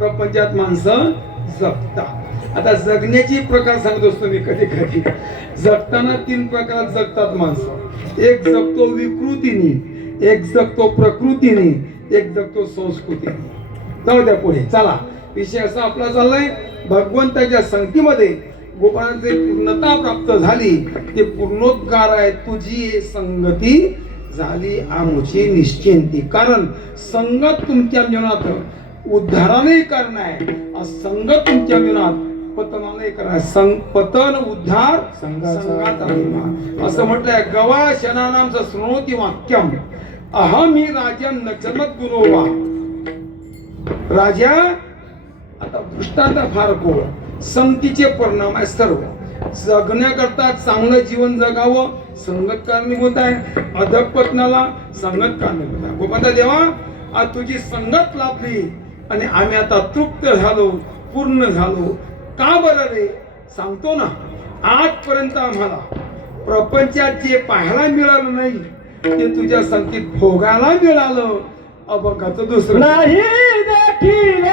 प्रपंचात माणसं जगतात. आता जगण्याची प्रकार सांगत असतो मी कधी कधी. जगताना 3 प्रकारात जगतात माणसं. एक जगतो विकृतीने, एक जगतो प्रकृतीने, एक जगतो संस्कृतीने. जाऊ द्या पुढे चला. विषय असा आपला चाललाय, भगवंताच्या संगतीमध्ये गोपाळांची पूर्णता प्राप्त झाली. ते पूर्णोद्गार आहे, तुझी संगती झाली आमुची निश्चिंती. कारण संगत तुमच्या जीवनात उद्धाराने कारण आहे, संगत तुमच्या जीवनात पतनाने कारण आहे. पतन उद्धार संगाचा महिमा असं म्हटलंय. गवा शनानाम शृणोति वाक्यम अहम ही राजन नचमत गुणोवा. राजा आता दृष्टांत फार गोळ. संगतीचे परिणाम आहे सर्व. जगण्याकरता चांगलं जीवन जगावं संगत कारणीभूत आहे. अधपतनाला संगत कारणीभूत आहे. गोपाता देवा, आज तुझी संगत लाभली आणि आम्ही आता तृप्त झालो, पूर्ण झालो. का बरं रे? सांगतो ना, आजपर्यंत आम्हाला प्रपंचात जे पाहायला मिळालं नाही ते तुझ्या संगतीत भोगायला मिळालं. अबकाचं दुसरं नाही देखील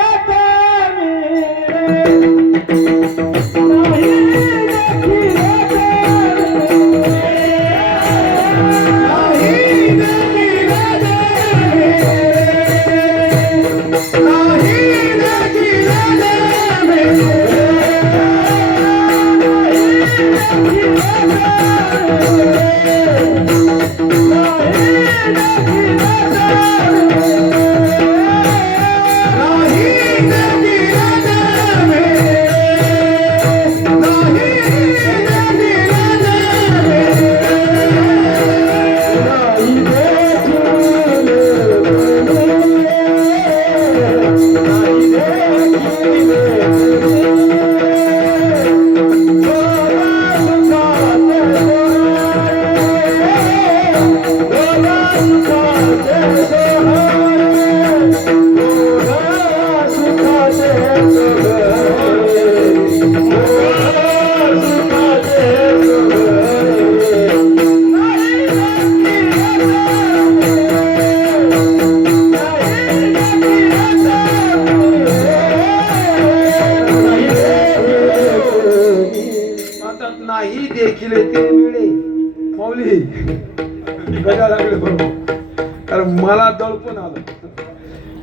कारण मला दळपून आलं.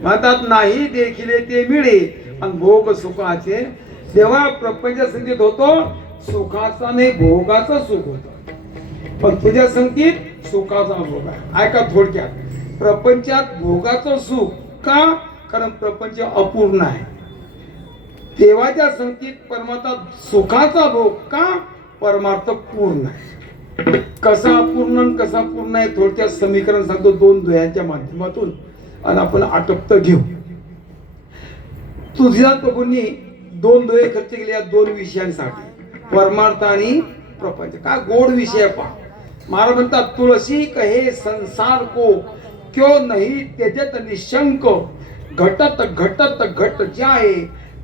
म्हणतात नाही देखिले ते मिळे आणि भोग सुखाचे. तेव्हा प्रपंच संगीत होतो सुखाचा नाही भोगाचं सुख होतं, पण तुझ्या संगीत सुखाचा भोग आहे. ऐका थोडक्यात, प्रपंचात भोगाचं सुख का? कारण प्रपंच अपूर्ण आहे. देवाच्या संगतीत परमार्थ सुखाचा भोग का? परमार्थ पूर्ण आहे. कसा अपूर्ण आणि कसा पूर्ण आहे थोडक्यात समीकरण सांगतो दोन द्वयांच्या माध्यमातून, आणि आपण आटप्त घेऊ. तुझ्या प्रभूंनी दोन द्वये खर्च केले या दोन विषयांसाठी, परमार्थ आणि प्रपंच. काय गोड विषय पहा. महाराज म्हणतात तुळसी कहे संसार को क्यों नहीं त्यजत निशंक, घटत घटत घट जाए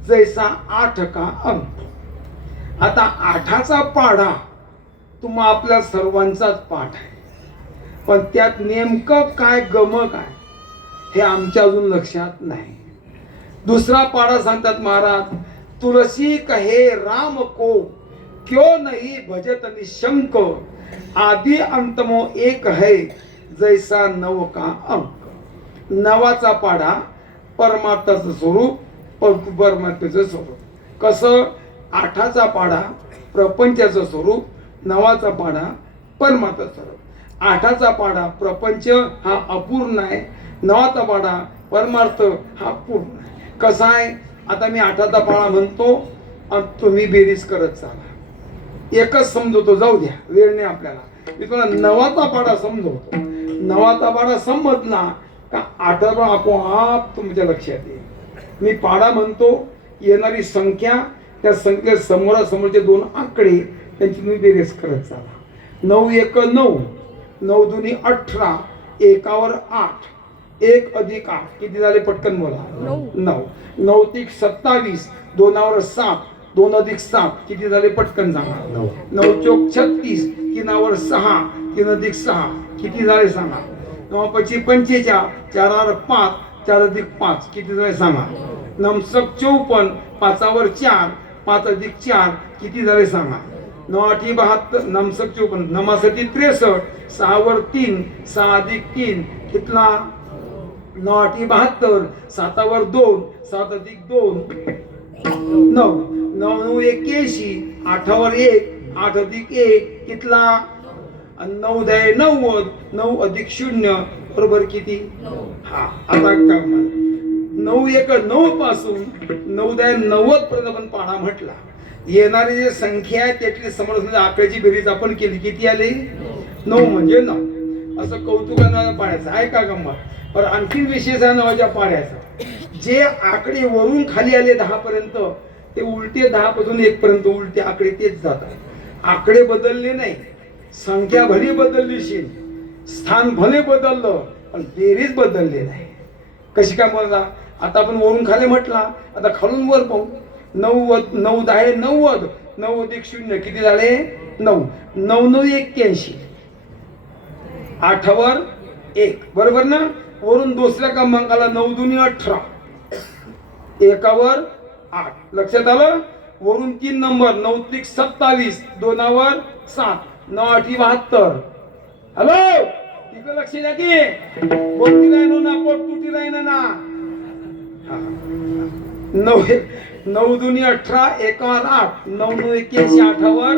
जैसा आठ का अंक. आता आठाचा पाढा तुम्हा आपल्या सर्वांचाच पाठ आहे, पण त्यात नेमकं काय गमक आहे हे आमच्या अजून लक्षात नाही. दुसरा पाढा सांगतात महाराज, तुलसी कहे राम को क्यों नहीं भजत निशंक, आदि अंतमो एक है जैसा नव का अंक. नवाचा पाढा परमार्थाचं स्वरूप, परमात्म्याचं स्वरूप. कसं? आठाचा पाढा प्रपंचाचं स्वरूप, नवाचा पाढा परमार्थाचं स्वरूप. आठाचा पाढा प्रपंच हा अपूर्ण आहे, नवाचा पाढा परमार्थ हा पूर्ण आहे. कसा आहे? आता मी आठाचा पाढा म्हणतो आणि तुम्ही बेरीज करत चाला. एकच समजवतो, जाऊ द्या वेळ नाही आपल्याला. मी तुम्हाला नवाचा पाढा समजवतो. नवाचा पाढा समजला का आठाचा आपोआप तुमच्या लक्षात येईल. मी पाढा म्हणतो, येणारी संख्या, त्या संख्येत समोरासमोरचे दोन आकडे त्यांची तुम्ही बेरीज करत चाला. 9 एक 9, 9 दुनी 18, एकावर 8, 1 अधिक 8 किती झाले? पटकन बोला. 9. 9 तिक 27, 2वर 7, 2 अधिक 7 किती झाले? पटकन सांगा. 9 चोक 36, 3वर 6, 3 अधिक 6 किती झाले? सांगा. 9 पची 45, 4वर 5, 4 अधिक 5 किती झाले? सांगा. 9 सक 54, 5वर 4, 5 अधिक 4 किती झाले? सांगा. 9 आठी 72, 9 सक 54, 9 सती 63, 6वर 3, 6 अधिक 3 कितला? 9 आठी 72, 7वर 2, 7 अधिक 2 9. 9 81, 8वर 1, 8 अधिक 1 कितला? 9 10 90, 9 अधिक 0 बरोबर किती? हा. आता 9 एक 9 पासून 9 10 90 पर्यंत आपण पाढा म्हटला. येणारी जी संख्या आहे त्यातली समोर आकड्याची बेरीज आपण केली, किती आले? 9 म्हणजे 9. असं कौतुकानं पाड्याचं आहे का गंमत? पण आणखी विशेष आहे नावाच्या पाड्याचा. जे आकडे वरून खाली आले 10 पर्यंत ते उलटे 10 पासून 1 पर्यंत उलटे आकडे तेच जातात. आकडे बदलले नाही, संख्या भले बदललीशी, स्थान भले बदललं, पण बेरीज बदलले नाही. कशी काय बोलला? आता आपण वरून खाली म्हटला, आता खालून वर पाहू. 9 9 10 90, 9 अधिक 0 किती झाले? 9. 9 9 81, 8वर 1 बरोबर ना? वरून दुसऱ्या क्रमांकाला 9 दुनी 18, एकावर 8 लक्षात आलं? वरून 3 नंबर 9 त्रिक 27, 2वर 7, 9 आठी 72. हॅलो, तिकडे लक्ष द्या की बोलती राहिनो ना, पोट तुटी राहिना ना. 9 दुनी 18, एकावर 8, 9 9 81, 8वर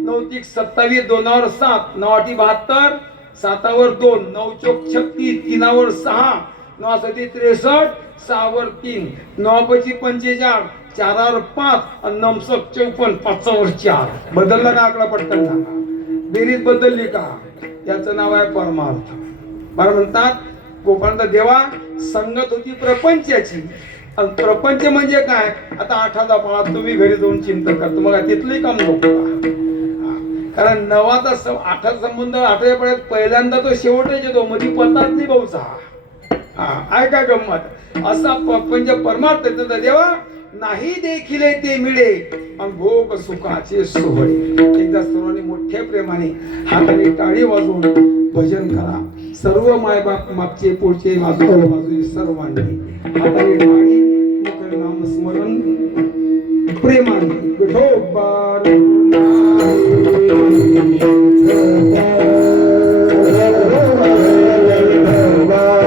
9 त्रिक 27, 2वर 7, 9 आठी 72, 7वर 2, 9 चोक 36, 3वर 6, 9 सती 63, 6वर 3, 9 पची 45, 4वर 5 आणि 9 सक 54, 5वर 4. बदलला का आकडा? पटकन सांगा. बेरीज बदलली का? याचं नाव आहे परमार्थ. मला म्हणतात गोपाळांचा देवा संगत होती प्रपंचाची. आणि प्रपंच म्हणजे काय? आता आठाचा पाळा तुम्ही घरी जाऊन चिंतन करतो, मग तिथलंही काम नको. कारण नवाचा आठाचा संबंध आठव्या पाळ्यात पहिल्यांदा तो शेवटच येतो, मध्ये पताच नाही भाऊचा. आहे का गंमत? असा प्रपंच परमार्थ देवा नाही देखिले ते मिळे आणि भोग सुखाचे सोहळे. एकदा सर्वांनी मोठ्या प्रेमाने हाताने टाळी वाजवून भजन करा. सर्व मायबाप मागचे पुढचे बाजूचे सर्वांनी हाताने टाळी नाम स्मरण प्रेमाने विठोबार Bye.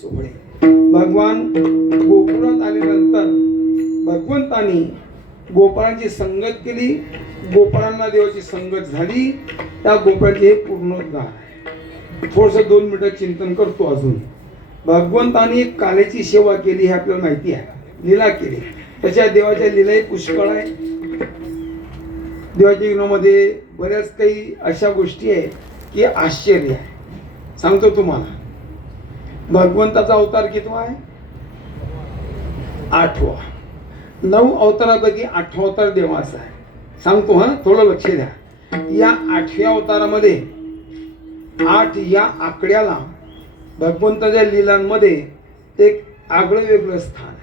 सोहळे. भगवान गोकुळात आल्यानंतर भगवंतानी गोपाळांची संगत केली, गोपाळांना देवाची संगत झाली. त्या गोपाळाचे हे पूर्णोद्धार आहे. थोडस 2 मिनिटं चिंतन करतो. अजून भगवंतानी कालेची सेवा केली हे आपल्याला माहिती आहे, लीला केली. त्याच्या देवाच्या लीलाही पुष्कळ आहे. देवाच्या जीवनामध्ये बऱ्याच काही अशा गोष्टी आहेत की आश्चर्य आहे. सांगतो तुम्हाला, भगवंताचा अवतार कितवा आहे? 8वा. 9 अवतारापैकी 8वा अवतार देवाचा आहे. सांगतो हा, थोडं लक्ष द्या. या 8व्या अवतारामध्ये 8 या आकड्याला भगवंताच्या लीलांमध्ये एक आगळं वेगळं स्थान आहे.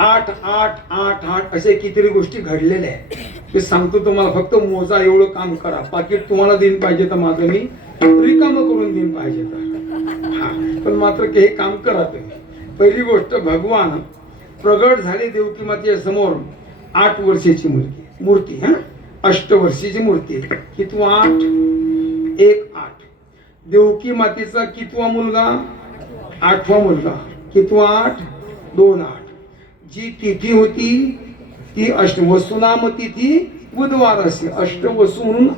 8 8 8 8 असे कितीतरी गोष्टी घडलेल्या आहेत. मी सांगतो तुम्हाला, फक्त मोजा, एवढं काम करा. पाकिट तुम्हाला देईन पाहिजे तर माझं मी रिकामं करून देईन पाहिजे तर हा, पण मात्र हे काम करा तुम्ही. पहिली गोष्ट, भगवान प्रगट झाले देवकी मातेच्या समोर 8 वर्षाची मूर्ती हा, 8 वर्षाची मूर्ती. कितवा? 8 1 8. देवकी मातेचा कितवा मुलगा? 8वा मुलगा. कितवा? 8 2 8. जी तिथी होती ती वसुनाम तिथी बुधवार असे अष्टवसू म्हणून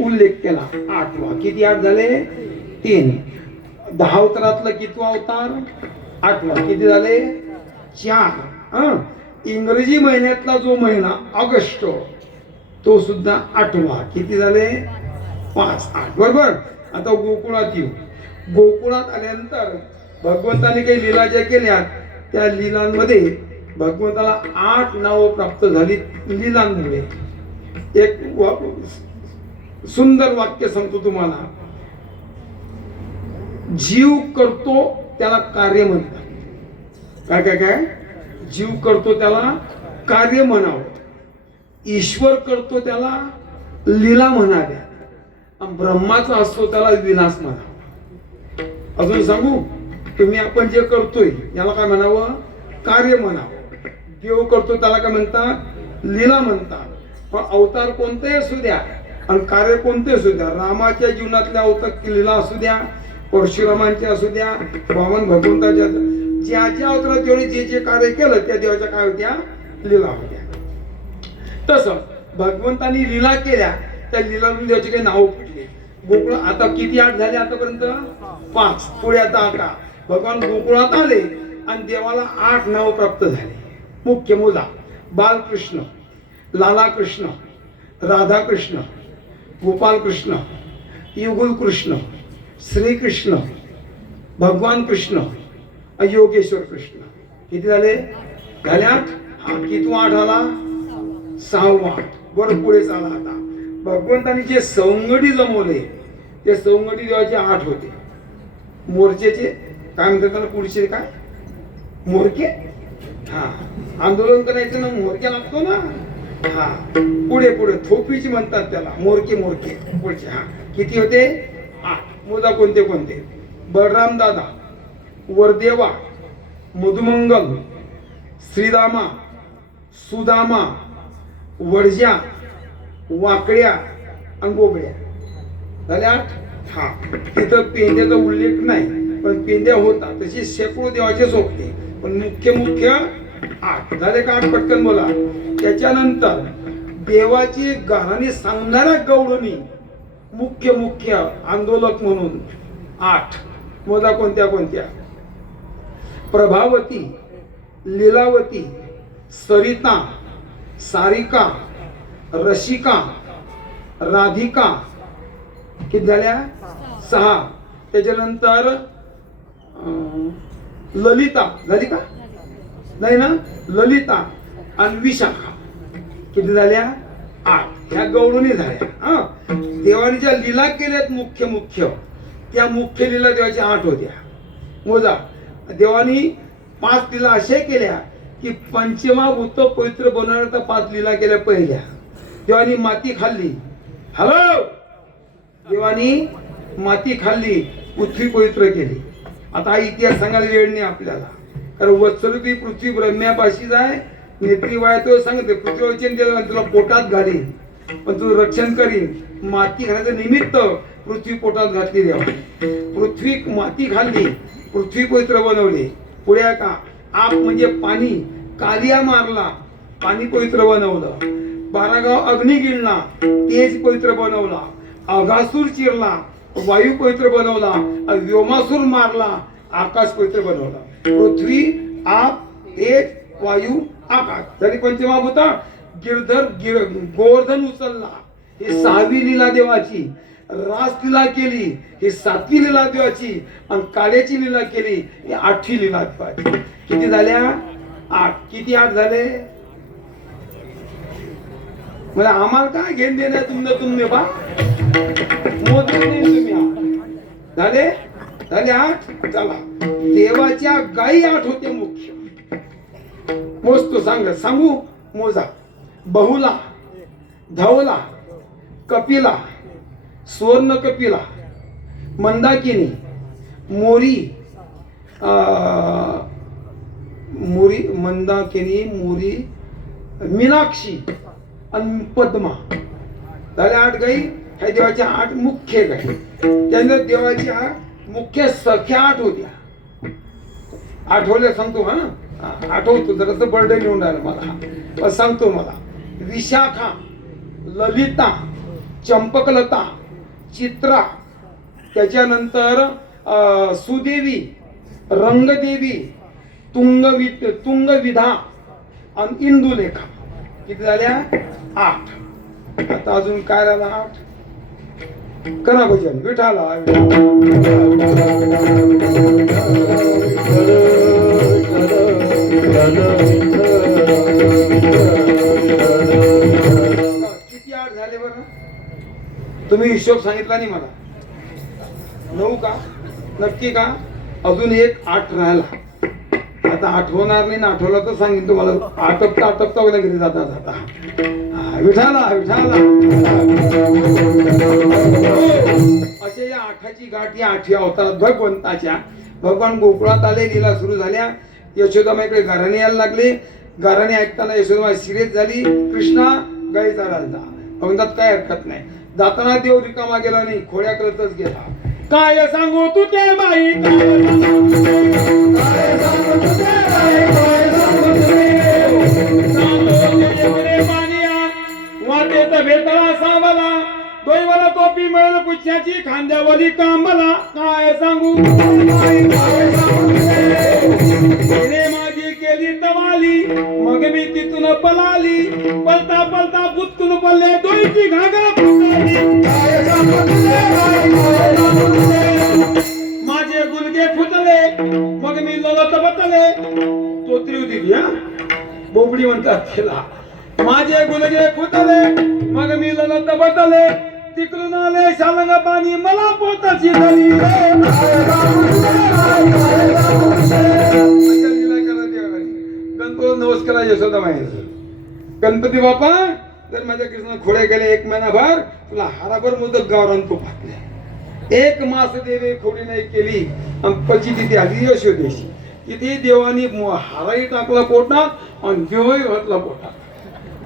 उल्लेख केला. 8वा. किती 8 झाले? 3. 10 अवतारातला कितवा अवतार? 8वा. किती झाले? 4. इंग्रजी महिन्यातला जो महिना ऑगस्ट, तो सुद्धा 8वा. किती झाले? 5 8. बरोबर. आता गोकुळात येऊ. गोकुळात आल्यानंतर भगवंताने काही लीला ज्या केल्या, त्या लीलांमध्ये भगवंताला 8 नावं प्राप्त झाली लीलांमुळे. एक सुंदर वाक्य सांगतो तुम्हाला. जीव करतो त्याला कार्य म्हणतात. काय काय काय? जीव करतो त्याला कार्य म्हणावं, ईश्वर करतो त्याला लीला म्हणाव्या, आणि ब्रह्माचा असतो त्याला विनाश म्हणावा. अजून सांगू, तुम्ही आपण जे करतोय याला काय म्हणावं? कार्य म्हणावं. देव करतो त्याला काय म्हणतात? लीला म्हणतात. पण अवतार कोणते असू द्या आणि कार्य कोणते असू द्या, रामाच्या जीवनातल्या अवतार लीला असू द्या, परशुरामांचे असू द्या, वामन भगवंताच्या, ज्या ज्या अवतारात देवाने जे जे कार्य केलं त्या देवाच्या काय होत्या? लीला होत्या. तसं भगवंतानी लीला केल्या, त्या लीलातून देवाची काही नावं पडली. गोकुळ आता किती 8 झाले आतापर्यंत? 5. पुढे आता 8. भगवान गोकुळात आले आणि देवाला 8 नावं प्राप्त झाले. मुख्य मोजा: बालकृष्ण, लाला कृष्ण, राधाकृष्ण, गोपाल कृष्ण, युगुल कृष्ण, श्रीकृष्ण, भगवान कृष्ण, योगेश्वर कृष्ण. किती झाले? झाले 8. हा, कितवा 8 आला? 6वा. बरं, पुढे चाला. आता भगवंतांनी जे सवंगडी जमवले, ते सवंगडी देवाचे 8 होते. मोर्चेचे काय म्हणतात त्याला? पुढचे काय? मोरके. हा, आंदोलन करायचं ना, मोरक्या लागतो ना. हा, पुढे पुढे थोपीची म्हणतात त्याला, मोरके मोरके पुढचे. हा, किती होते? 8. मोजा कोणते कोणते? बलराम दादा, वरदेवा, मधुमंगल, श्रीदामा, सुदामा, वडज्या, वाकड्या आणि गोगड्या. झाले 8. हा, तिथं पेंड्याचा उल्लेख नाही, पण पेंड्या होता तशी शेकडो देवाचेच होते, पण मुख्य मुख्य 8 झाले का? 8 पटकन बोला. त्याच्यानंतर देवाची गाणी सांगणाऱ्या गवळणी मुख्य मुख्य आंदोलक म्हणून 8. मोजा कोणत्या कोणत्या? प्रभावती, लीलावती, सरिता, सारिका, रसिका, राधिका. किती झाल्या? 6. त्याच्यानंतर ललिता झाली का? नाही ना. ललिता आणि विशाखा. किती झाल्या? 8. ह्या गौरवणी झाल्या. हा, देवाने ज्या लीला केल्यात मुख्य मुख्य, त्या मुख्य लीला देवाच्या 8 होत्या. मोजा. देवानी 5 लीला अशा केल्या की पंचमहाभूत पवित्र बनवण्याच्या 5 लीला केल्या. पहिल्या देवानी माती खाल्ली. हॅलो, देवानी माती खाल्ली, पृथ्वी पवित्र केली. आता हा इतिहास सांगायला वेळ नाही आपल्याला, कारण वत्सरूपी पृथ्वी ब्रह्म्यापाशीच आहे. नेत्री वाया तो सांगते पृथ्वीवरचे तुला पोटात घालीन. पण तुझं रक्षण करीन. माती घालायचं निमित्त पृथ्वी पोटात घातली देवा. पृथ्वी माती खाल्ली, पृथ्वी पवित्र बनवली. पुढे आहे का आप म्हणजे पाणी, कालिया मारला, पाणी पवित्र बनवलं. 12 गाव अग्नी गिळला, तेज पवित्र बनवला. अघासूर चिरला, वायू पवित्र बनवला. व्योमासूर मारला, आकाश पवित्र बनवला. पृथ्वी, आप, तेज, वायू, आकाश जरी पंचमहाभूता. गिरधर गोवर्धन उचलला, ही 6वी लीला देवाची. रास लीला केली, ही 7वी लीला देवाची. आणि काल्याची लीला केली, ही 8वी लीला देवाची. किती झाल्या? 8. किती 8 झाले? म्हणजे आम्हाला काय घेण देणार तुमने बा मोजून नाही तुम्ही. 8 झाले. 8. चला, देवाच्या गायी 8 होते मुख्य. मोजतो, सांगू मोजा. बहुला, धवला, कपिला, सुवर्ण कपिला, मंदाकिनी, मोरी, मंदाकिनी, मोरी, मीनाक्षी आणि पद्मा. झाले 8 गाई. ह्या देवाच्या 8 मुख्य गाई. त्यानंतर देवाच्या मुख्य सख्या 8 होत्या. आठवल्या सांगतो. आठवतो, जरासं बर्डन येऊन राहिलं मला, पण सांगतो. मला विशाखा, ललिता, चंपकलता, चित्रा, त्याच्यानंतर सुदेवी, रंगदेवी, तुंगविधा आणि इंदुलेखा. किती झाल्या? 8. आता अजून काय राहिला? 8. करा भजन विठाला. किती 8 झाले बरं? तुम्ही हिशोब सांगितला नाही मला. 9 का? नक्की का? अजून एक 8 राहिला. आता आठवणार नाही ना, आठवला तर सांगेन तुम्हाला. आटपता वगैरे घरी जाता विठाला. असे या 8ची गाठ या 8व्या अवतारात भगवंताच्या. भगवान गोकुळात आले, लीला सुरू झाल्या. यशोदामाईकडे गाराणे यायला लागले. गाराणे ऐकताना यशोदामाई सिरियस झाली. कृष्णा गाई चारायला जा. म्हणतात काय हरकत नाही. जाताना देव रिकामा गेला नाही, खोड्या करतच गेला. काय सांगू तू ते बाई, वाटेत भेटला सावला, दोईवाला टोपी मिळेल पुच्छाची, खांद्यावरी कांबला. काय सांगू तिने माझी केली तवाली, मग मी तिथून पलाली. पलता पलता बुतकून पडले, दोईची घागरा फुटली. माझे गुलगे फुटले, मग मी लोलत बतले. तोत्री दिली. बोबडी म्हणतात तिला. माझे गुलगे फुटले, मग मी लोलत बतले. तिकडून आले शालंग पाणी, मला पोटाची झाली. गणपती नमस्कार यशोदामाई. गणपती बाप्पा, जर माझ्या कृष्ण खोडे गेले 1 महिनाभर, तुला हाराभर मोदक गावरान तू फाटले. 1 मास देवे खोडी नाही केली. पची तिथे आली यशोदेशी. तिथे देवानी हाराही टाकला पोटात आणि देवही घातला पोटात.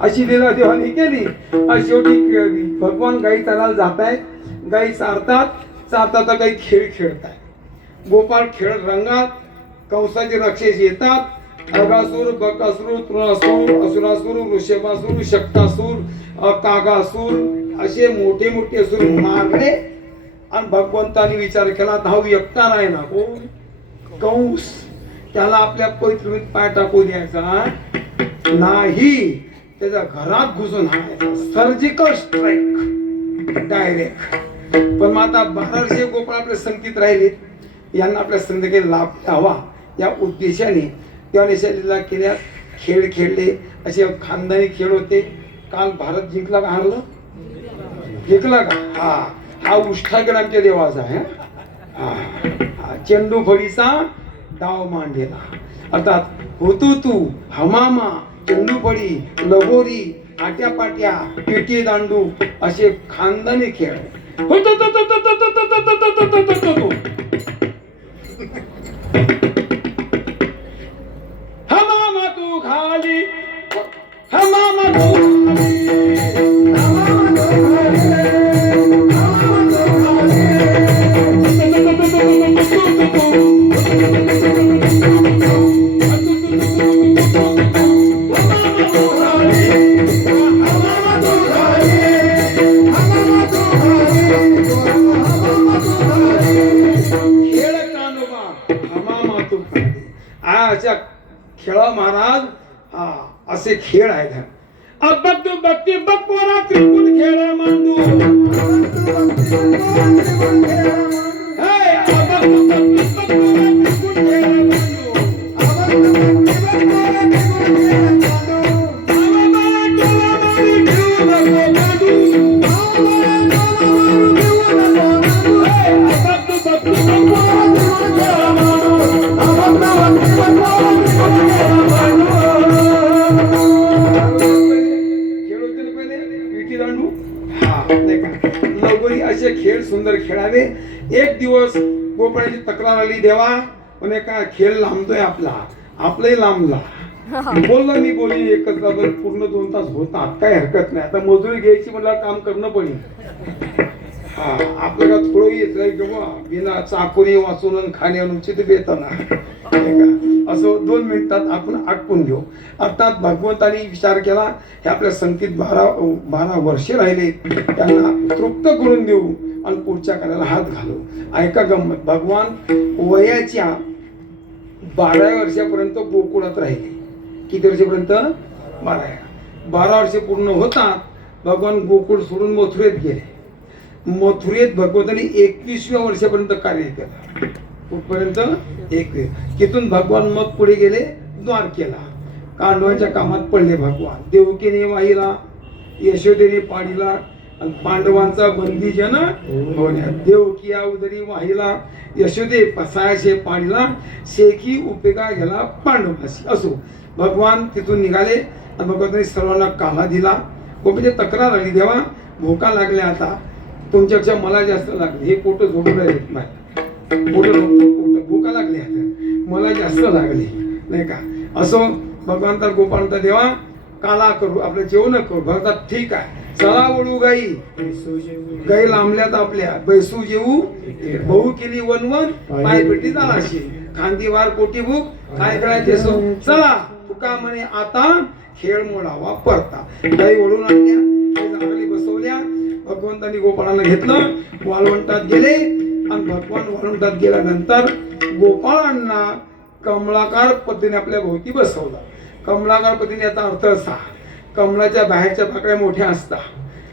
अशी लीला देवानी केली. आणि शेवटी भगवान गाई चारायला जात आहेत. गाई चारतात काही खेळ खेळतायत. गोपाळ खेळ रंगात. कंसाचे राक्षस येतात. अगासूर, बकासूर, तृणासूर, असुरासूर, वृषभासूर, शक्तासूर, कागासूर असे मोठे मोठे असुर मारले. आणि भगवंतानी विचार केला, हा एकटा नाही ना, कोण? कंस. त्याला आपल्या पवित्र पाय टाकू द्यायचा नाही. त्याच्या घरात घुसून हाणायचा. Surgical strike direct. पण मग आता 1200 गोपाळ आपले संगीत राहिले. यांना आपल्या संगीत लाभ हवा या उद्देशाने देवाने लीला केल्या. खेळ खेळले. असे खानदानी खेळ होते. काल भारत जिंकला का? हारलं? जिंकला का? हा उष्ठागण आमच्या देवाचा आहे. चेंडू फळीचा डाव मांडलेला. अर्थात होतू तू, हमामा, चेंडू फळी, लगोरी, आट्यापाट्या, पेटी दांडू असे खानदानी खेळ. हमामा तू खाली, हमामा तू खाली, अशा खेळा महाराज हा असे खेळ आहेत. अबक बक्ती बकवारा त्रिकुट खेळ मांडू हे अबक बक्ती बकवारा त्रिकुट खेळ लगोरी असे खेळ सुंदर खेळावे. एक दिवस गोपाळाची तक्रार आली, देवा म्हणे का खेळ लांबतोय आपलाही लांबला. बोललो मी बोली एकच तास पूर्ण 2 तास होतात, काही हरकत नाही. आता मजुरी घ्यायची मला काम करणं पडेल. हा आपल्याला थोडं येत नाही किंवा बिना चाकोरी वाचून खाणे अनुचित बेतना असं 2 मिनिटात आपण आटपून घेऊ. अर्थात भगवंतानी विचार केला हे आपल्या संगतीत 12 वर्षे राहिले, त्यांना तृप्त करून देऊ आणि पुढच्या कार्याला हात घालू. ऐका गंमत, भगवान वयाच्या 12 वर्षापर्यंत गोकुळात राहिले. किती वर्षापर्यंत? 12 वर्ष पूर्ण होतात भगवान गोकुळ सोडून मथुरेत गेले. मथुरेत भगवंतांनी 21व्या वर्षापर्यंत कार्य केलं. कुठपर्यंत? 21. तिथून भगवान मग पुढे गेले द्वारकेला. कांडवांच्या कामात पडले भगवान. देवकीने वाहिला, यशोदेने पाडीला आणि पांडवांचा बंदीजन होण्यात. देवकी या उदरी वाहिला, यशोदे पसायाशे पाडीला, शेखी उपेगा गेला पांडवाशी. असो भगवान तिथून निघाले आणि भगवंतांनी सर्वांना काला दिला. गोपीची तक्रार आली, देवा भोका लागल्या, आता तुमच्यापेक्षा मला जास्त लागले. हे पोट झोडून येत नाही, पोट भूका लागली आता मला जास्त लागली नाही का. असो भगवान तर गोपाळ तर देवा काला करू, आपलं जेवण करू. भगवंता ठीक आहे, चला वळू गाई. गाई लांबल्यात आपल्या, बैसू जेऊ बहु केली वनवन, पाय पेटी जालाशी, खांदीवार पोटी भूक, काय करायचे सो चला. तुका म्हणे आता खेळ मोडावा परता. गाई वळून आणल्या, झाडाली बसवल्या. भगवंतांनी गोपाळांना घेतलं, वाळवंटात गेले आणि भगवान वाळवंटात गेल्यानंतर गोपाळांना कमलाकार पद्धतीने आपल्या भोवती बसवलं. कमलाकार पद्धतीने याचा अर्थ असा, कमलाच्या बाहेरच्या पाकळ्या मोठ्या असतात,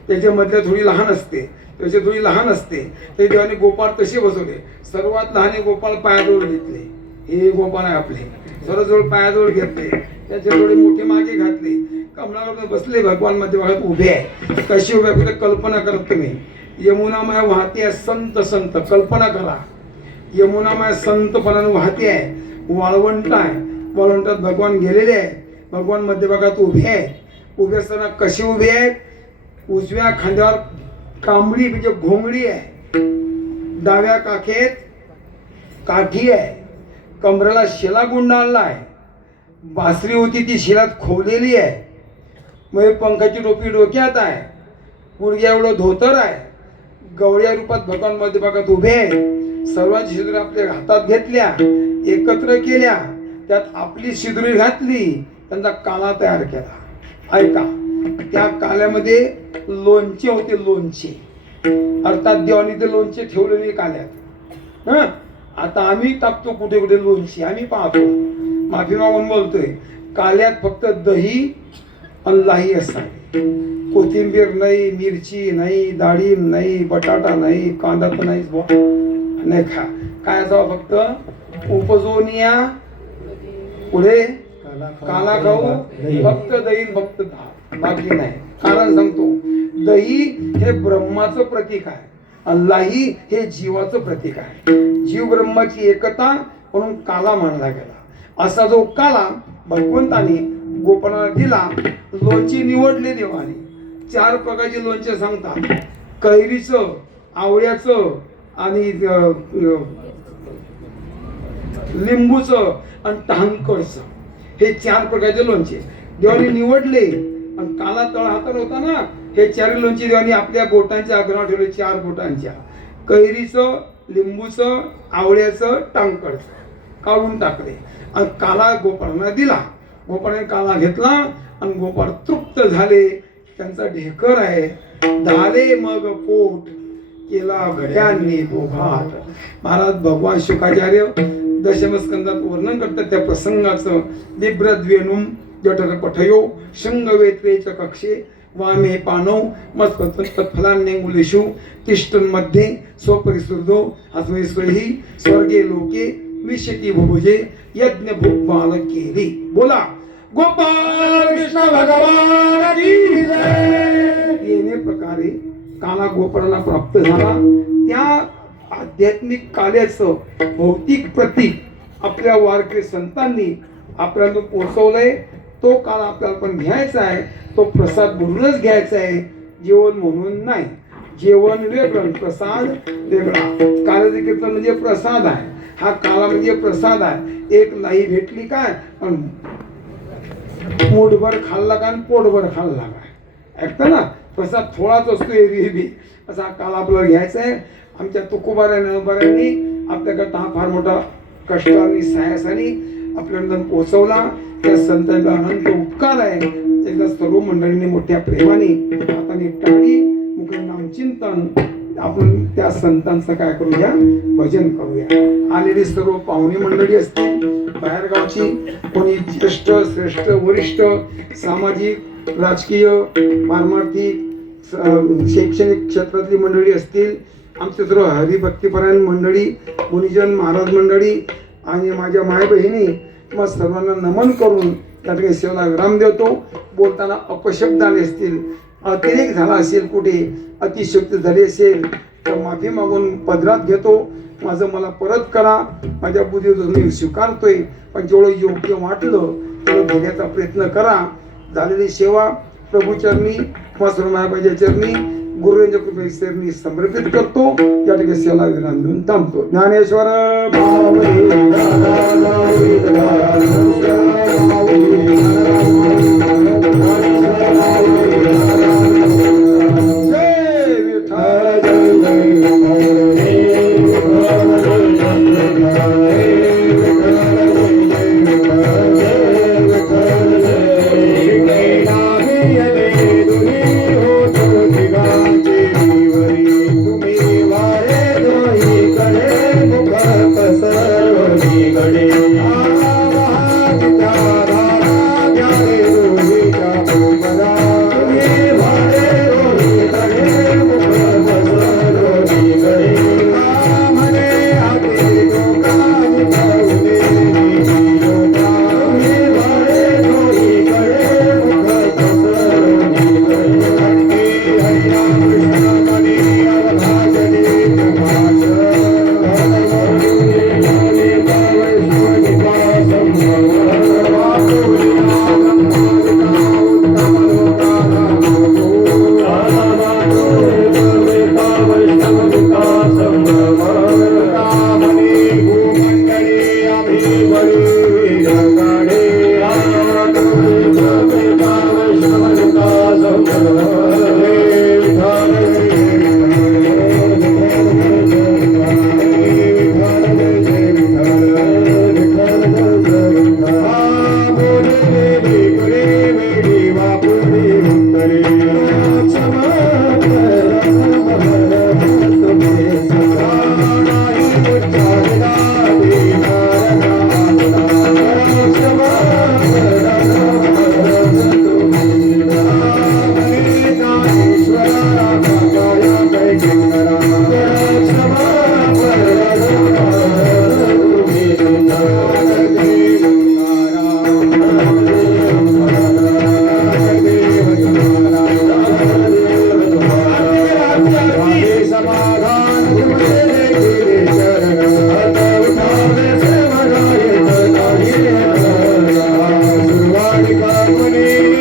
त्याच्या मधल्या थोडी लहान असते, त्याची थोडी लहान असते. ते देवाने गोपाळ तसे बसवले. सर्वात लहान गोपाळ पायाजवळ घेतले. हे गोपाळ आहे आपले, सर्वजवळ पायाजवळ घेतले, त्याचे डोळे मोठे मागे घातले. कमलावर बसले, भगवान मध्ये बघत उभे आहे. कशी उभे आहे कल्पना करत तुम्ही. यमुनामाया वाहते आहे, संत संत कल्पना करा. यमुनामाया संतपणाने वाहते आहे, वाळवंट आहे, वाळवंटात भगवान गेलेले आहे. भगवान मध्यभागात उभे आहे. उभे असताना कशी उभे आहेत? उजव्या खांद्यावर कांबळी म्हणजे घोंगडी आहे, डाव्या काखेत काठी आहे, कमरेला शिला गुंडाळला आहे, बासरी होती ती शिलात खोवलेली आहे, मग पंखाची टोपी डोक्यात आहे, गुडघ्या एवढं धोतर आहे. गवळ्या रूपात भगवान मध्यभागात उभे आहे. सर्वांची शिदुरी आपल्या हातात घेतल्या, एकत्र केल्या, त्यात आपली शिदुरी घातली, त्यांचा काला तयार केला. ऐका, त्या काल्यामध्ये लोणचे होते, लोणचे. अर्थात देवानी ते लोणचे ठेवलेले काल्यात. आता आम्ही टाकतो कुठे कुठे लोणचे, आम्ही पाहतो, माफी मागून बोलतोय. काल्यात फक्त दही आणि लाही असतात. कोथिंबीर नाही, मिरची नाही, डाळिंब नाही, बटाटा नाही, कांदा तर नाहीच नाही खा. काय असावं? फक्त उपजोनिया, पुढे काला खाऊ, फक्त दही, फक्त डाळ, बाकी नाही. कारण सांगतो, दही हे ब्रह्माचं प्रतीक आहे, अल्लाही हे जीवाचं प्रतीक आहे. जीव ब्रह्माची एकता म्हणून काला मानला गेला. असा जो काला भगवंताने गोपाळाला दिला. लोणची निवडले देवाने. 4 प्रकारचे लोणचे सांगतात, कैरीचं, आवळ्याचं आणि लिंबूचं आणि टांकरचं. हे 4 प्रकारचे लोणचे देवाने निवडले. आणि काला तळ हातात होता ना, हे 4 लोणचे देवाने आपल्या बोटांच्या अग्रावर ठेवले. 4 बोटांच्या, कैरीचं, लिंबूचं, आवळ्याचं, टांकरचं काढून टाकले आणि काला गोपाळांना दिला. गोपाळाने काला घेतला आणि गोपाळ तृप्त झाले. त्यांचा ढेकर आहे, झाले मग पोट केला घड्यांनी भात. महाराज भगवान शुकाचार्य दशमस्कंदात वर्णन करतात त्या प्रसंगाचं. बिभ्रद्वेणुम जठर पठयो शंगवेत्रेच कक्षे वामे पानव मत्फलान्यंगुलेषु तिष्ठन् मध्ये स्वपरिसृदो अस्मैस्वैहि स्वर्गे लोके विशती भुभुजे यज्ञ भूपाल केली. बोला गोपाल कृष्ण भगवान की जय. येणे प्रकारे काला गोपाळाला प्राप्त झाला. त्या आध्यात्मिक काल्याचं भौतिक प्रतीक आपल्या वारकरी संतांनी आपल्याला पोहोचवलंय. तो काळ आपल्याला पण घ्यायचा आहे. तो प्रसाद म्हणूनच घ्यायचा आहे, जेवण म्हणून नाही. जेवण वेगळं, प्रसाद वेगळा. काल्याचं कीर्तन म्हणजे प्रसाद आहे. हा काला म्हणजे प्रसाद आहे. एक लाई भेटली काय पण पोटभर खाल्ला का आणि पोटभर खाल्ला काय, ऐकता ना. प्रसाद थोडाच असतो एरवी. असा काल आपल्याला घ्यायचा आहे. आमच्या तुकोबाऱ्यांनी आपल्याकडं हा फार मोठा कष्टाने सायासाने आपल्याला पोहोचवला. त्या संतांचा अनंत उपकार आहे. एकदा सर्व मंडळींनी मोठ्या प्रेमाने हाताने टाळी मुख नामचिंतन आपण त्या संतांचं काय करूया, भजन करूया. आलेली सर्व पाहुणे मंडळी असतील, बाहेरगावची, कोणी ज्येष्ठ श्रेष्ठ वरिष्ठ सामाजिक राजकीय पारमार्थिक शैक्षणिक क्षेत्रातली मंडळी असतील, आमचे सर्व हरिभक्तीपरायण मंडळी, मुनिजन महाराज मंडळी आणि माझ्या माय बहिणी, मग सर्वांना नमन करून त्या ठिकाणी सेवेला विराम देतो. बोलताना अपशब्द आले असतील, अतिरेक झाला असेल, कुठे अतिशक्ती झाली असेल तर माफी मागून पदरात घेतो. माझं मला परत करा. माझ्या बुद्धीतून मी स्वीकारतोय, पण जेवढं योग्य वाटलं तेवढं घेण्याचा प्रयत्न करा. झालेली सेवा प्रभूचरणी किंवा सर्वमायाबाईच्या चरणी गुरुच्या कृपेचरणी समर्पित करतो. या ठिकाणी सेवा विराम देऊन थांबतो. ज्ञानेश्वर गडे